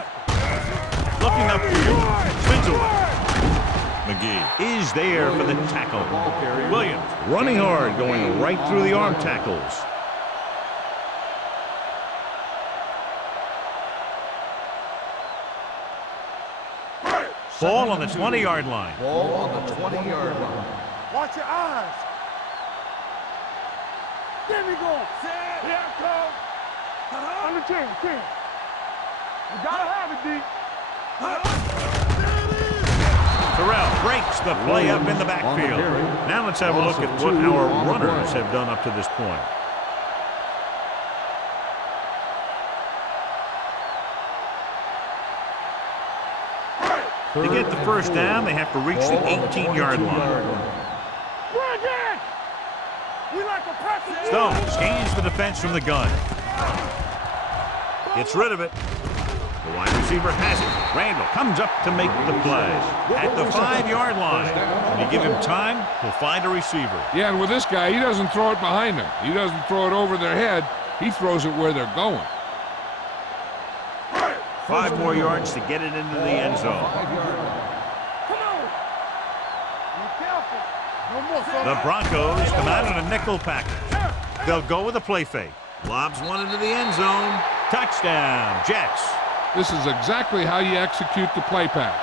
Looking up field. Spins away. McGee is there for the tackle. Williams running hard, going right through the arm tackles. Ball on the 20-yard line. Ball on the 20-yard line. Watch your eyes. There we go. Here I come. On the 10. You gotta have it, D. Terrell breaks the play up in the backfield. Now let's have a look at what our runners have done up to this point. To get the first down, they have to reach the 18-yard line. Run again. We like a practice. Stone scans the defense from the gun. Gets rid of it. The wide receiver has it. Randall comes up to make the play at the 5-yard line. When you give him time, he'll find a receiver. Yeah, and with this guy, he doesn't throw it behind them. He doesn't throw it over their head. He throws it where they're going. 5 more yards to get it into the end zone. Come on. Be careful. No more, son. The Broncos come out in a nickel package. They'll go with a play fake. Lobs one into the end zone. Touchdown, Jets. This is exactly how you execute the play pass.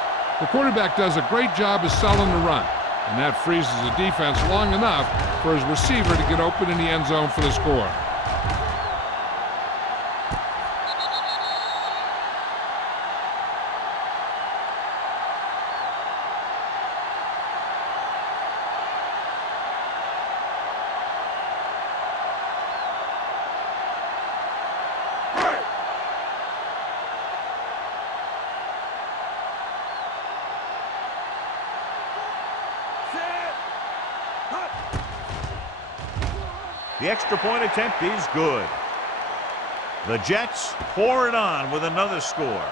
The quarterback does a great job of selling the run, and that freezes the defense long enough for his receiver to get open in the end zone for the score. The extra point attempt is good. The Jets pour it on with another score.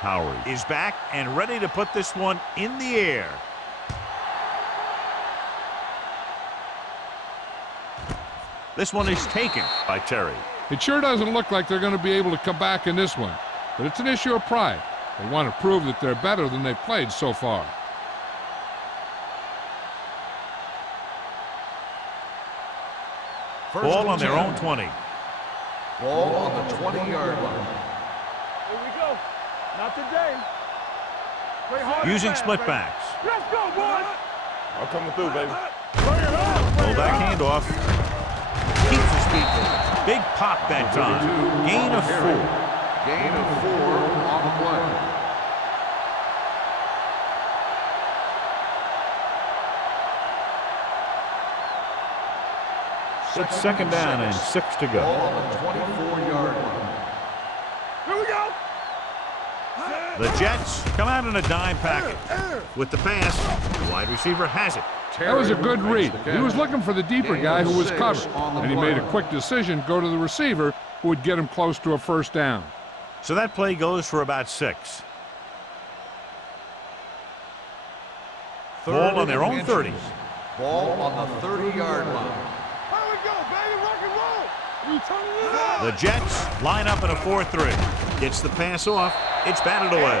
Howard is back and ready to put this one in the air. This one is taken by Terry. It sure doesn't look like they're going to be able to come back in this one, but it's an issue of pride. They want to prove that they're better than they've played so far. Ball on their own 20. Ball on the 20-yard line. Here we go. Not today. Play hard. Using fast, split baby. backs. Let's go, boys. I'm coming through, baby. Bring it on. Pull back handoff. Keeps his feet moving. Big pop that time. Gain of 4. Gain of 4 on the play. It's second down and 6 to Ball go. on the 24-yard line. Here we go. The Jets come out in a dime package. With the pass, the wide receiver has it. That was a good read. He was looking for the deeper guy who was covered, and he made a quick decision, go to the receiver who would get him close to a first down. So that play goes for about 6. Ball on their own 30. Ball on the 30-yard line. Here we go, baby. Rock and roll. We turning it up. The Jets line up in a 4-3. Gets the pass off. It's batted away.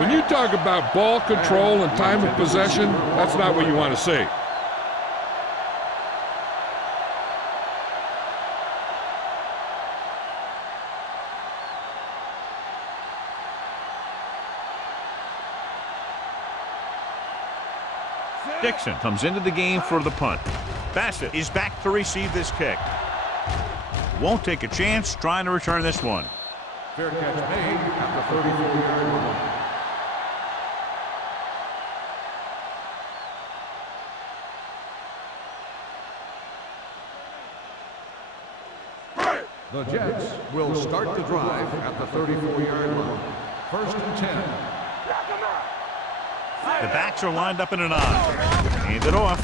When you talk about ball control and time of possession, that's not what you want to see. Dixon comes into the game for the punt. Bassett is back to receive this kick. Won't take a chance trying to return this one. Fair catch made at the 34-yard line. The Jets will start the drive at the 34-yard line. 1st and 10. The backs are lined up in an I. Hand it off.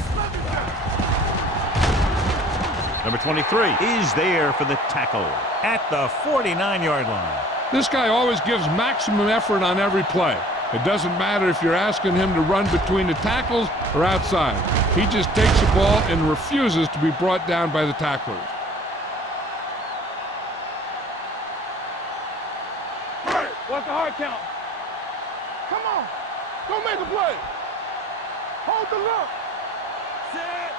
Number 23 is there for the tackle at the 49-yard line. This guy always gives maximum effort on every play. It doesn't matter if you're asking him to run between the tackles or outside. He just takes the ball and refuses to be brought down by the tacklers. What's the hard count? Come on. Go make a play. Hold the look. Set.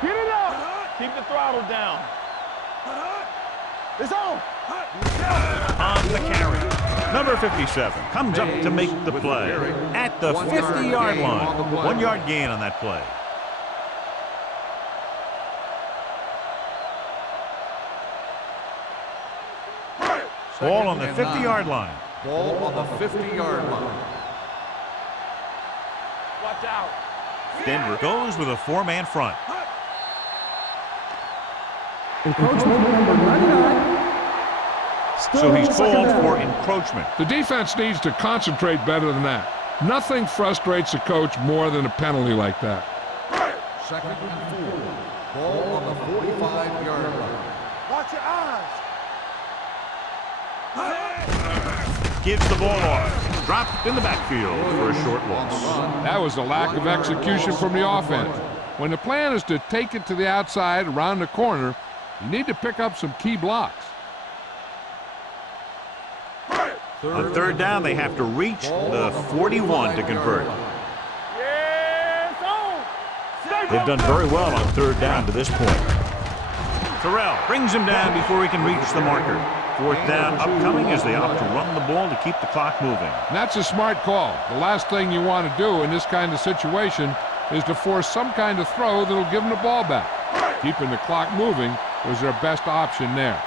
Get it up. Keep the throttle down. It's on. On the carry. Number 57 comes up to make the play at the 50-yard line. 1 yard gain on that play. Ball on the 50-yard line. Ball on the 50-yard line. Watch out. Denver goes with a 4-man front. Encroachment number 99. So he's called for encroachment. The defense needs to concentrate better than that. Nothing frustrates a coach more than a penalty like that. 2nd and 4. Ball on the 45-yard line. Watch your eyes. Gives the ball off. Dropped in the backfield for a short loss. That was a lack of execution from the offense. When the plan is to take it to the outside around the corner, you need to pick up some key blocks. On 3rd down, they have to reach the 41 to convert. They've done very well on 3rd down to this point. Terrell brings him down before he can reach the marker. 4th down upcoming as they opt to run the ball to keep the clock moving. And that's a smart call. The last thing you want to do in this kind of situation is to force some kind of throw that'll give them the ball back. Keeping the clock moving was their best option there.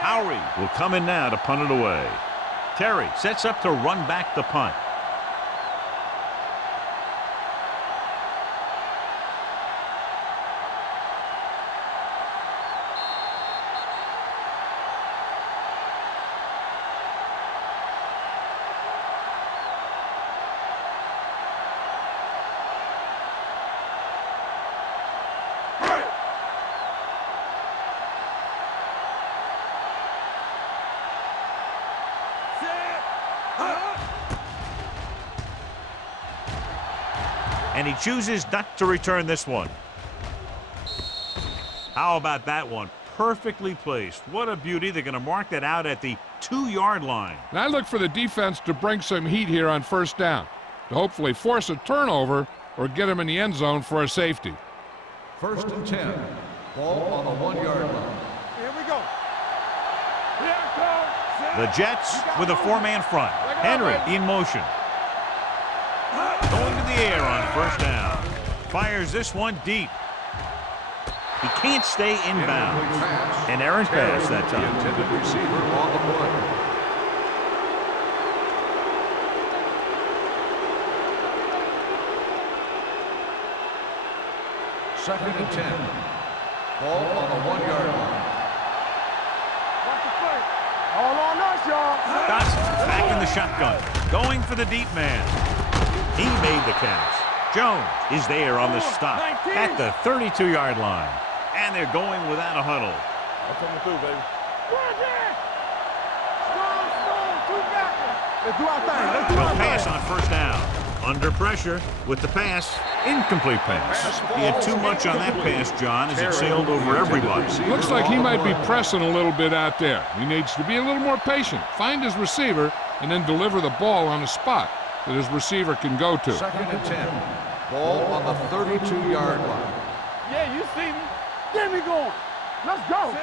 Howery will come in now to punt it away. Terry sets up to run back the punt. And he chooses not to return this one. How about that one? Perfectly placed. What a beauty. They're going to mark that out at the 2-yard line. And I look for the defense to bring some heat here on 1st down, to hopefully force a turnover or get him in the end zone for a safety. 1st and 10. Ball on the 1-yard line. Here we go. Here it comes. The Jets with a 4-man front. Henry in motion. Going to the air on 1st down. Fires this one deep. He can't stay inbounds. An errant pass that time. The intended receiver on the play. Second and 10. Ball on the 1-yard line. Watch the play. All on us, y'all. Dotson back in the shotgun. Going for the deep man. He made the catch. Jones is there on the stop at the 32-yard line. And they're going without a huddle. I'm coming through, baby. Let's do our thing. Let's do Will our pass thing. on first down. Under pressure with the pass. Incomplete pass. He had too much on that pass, John, as it sailed over everybody. Looks like he might be pressing a little bit out there. He needs to be a little more patient, find his receiver, and then deliver the ball on a spot that his receiver can go to. 2nd and 10. Ball on the 32-yard line. Yeah, you see me. Get me going. Let's go.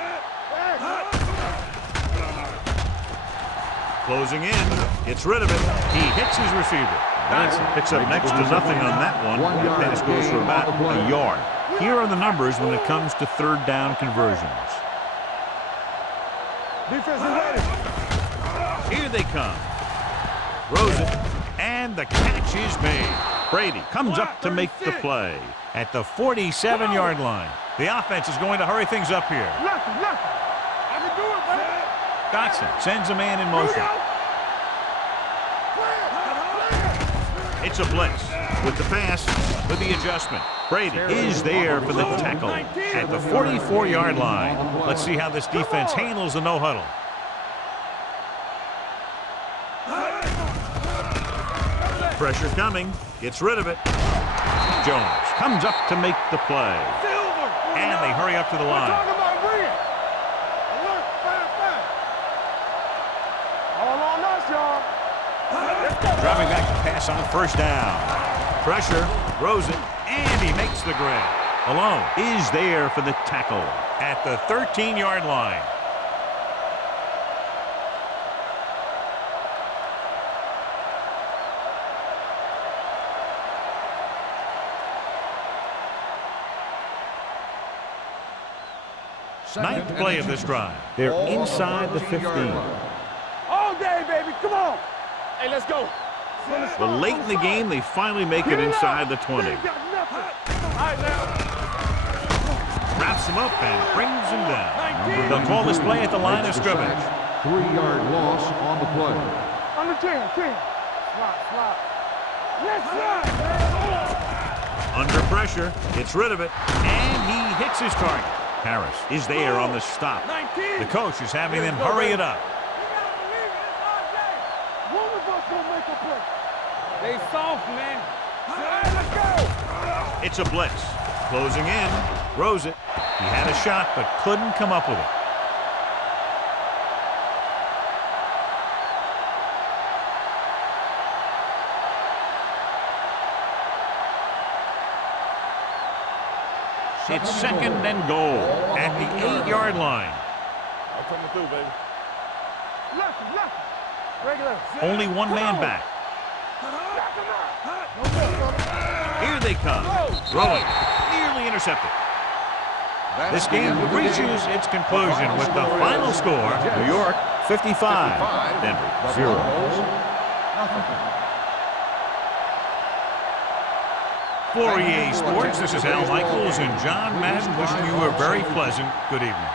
Closing in, gets rid of it. He hits his receiver. Johnson picks up next to nothing on that one. The pass goes for about a yard. Here are the numbers when it comes to third down conversions. Defense is ready. Here they come. Throws it, and the catch is made. Brady comes up to make the play at the 47-yard line. The offense is going to hurry things up here. Left. I can do it, buddy. Dotson sends a man in motion. It's a blitz with the pass, with the adjustment. Brady is there for the tackle at the 44-yard line. Let's see how this defense handles the no-huddle. Pressure coming, gets rid of it. Jones comes up to make the play. And they hurry up to the line. Driving back to pass on first down. Pressure, throws it, and he makes the grab. Alone is there for the tackle at the 13-yard line. Ninth play of this drive. They're inside the 15. All day, baby. Come on. Hey, let's go. But late in the game, they finally make it inside the 20. Wraps him up and brings him down. They'll call this play at the line of scrimmage. 3-yard loss on the play. Under 10. Slide. Let's slide. Under pressure, gets rid of it, and he hits his target. Harris is there on the stop. The coach is having them hurry it up. They soft, man. Let's go. It's a blitz. Closing in, throws it. He had a shot, but couldn't come up with it. It's second and goal at the 8-yard line. I'm coming through, baby. Left. Regular. Only one man back. Here they come. Throwing. Nearly intercepted. This game reaches its conclusion with the final score. New York 55, Denver 0. For EA Sports, this is Al Michaels and John Madden wishing you a very pleasant good evening.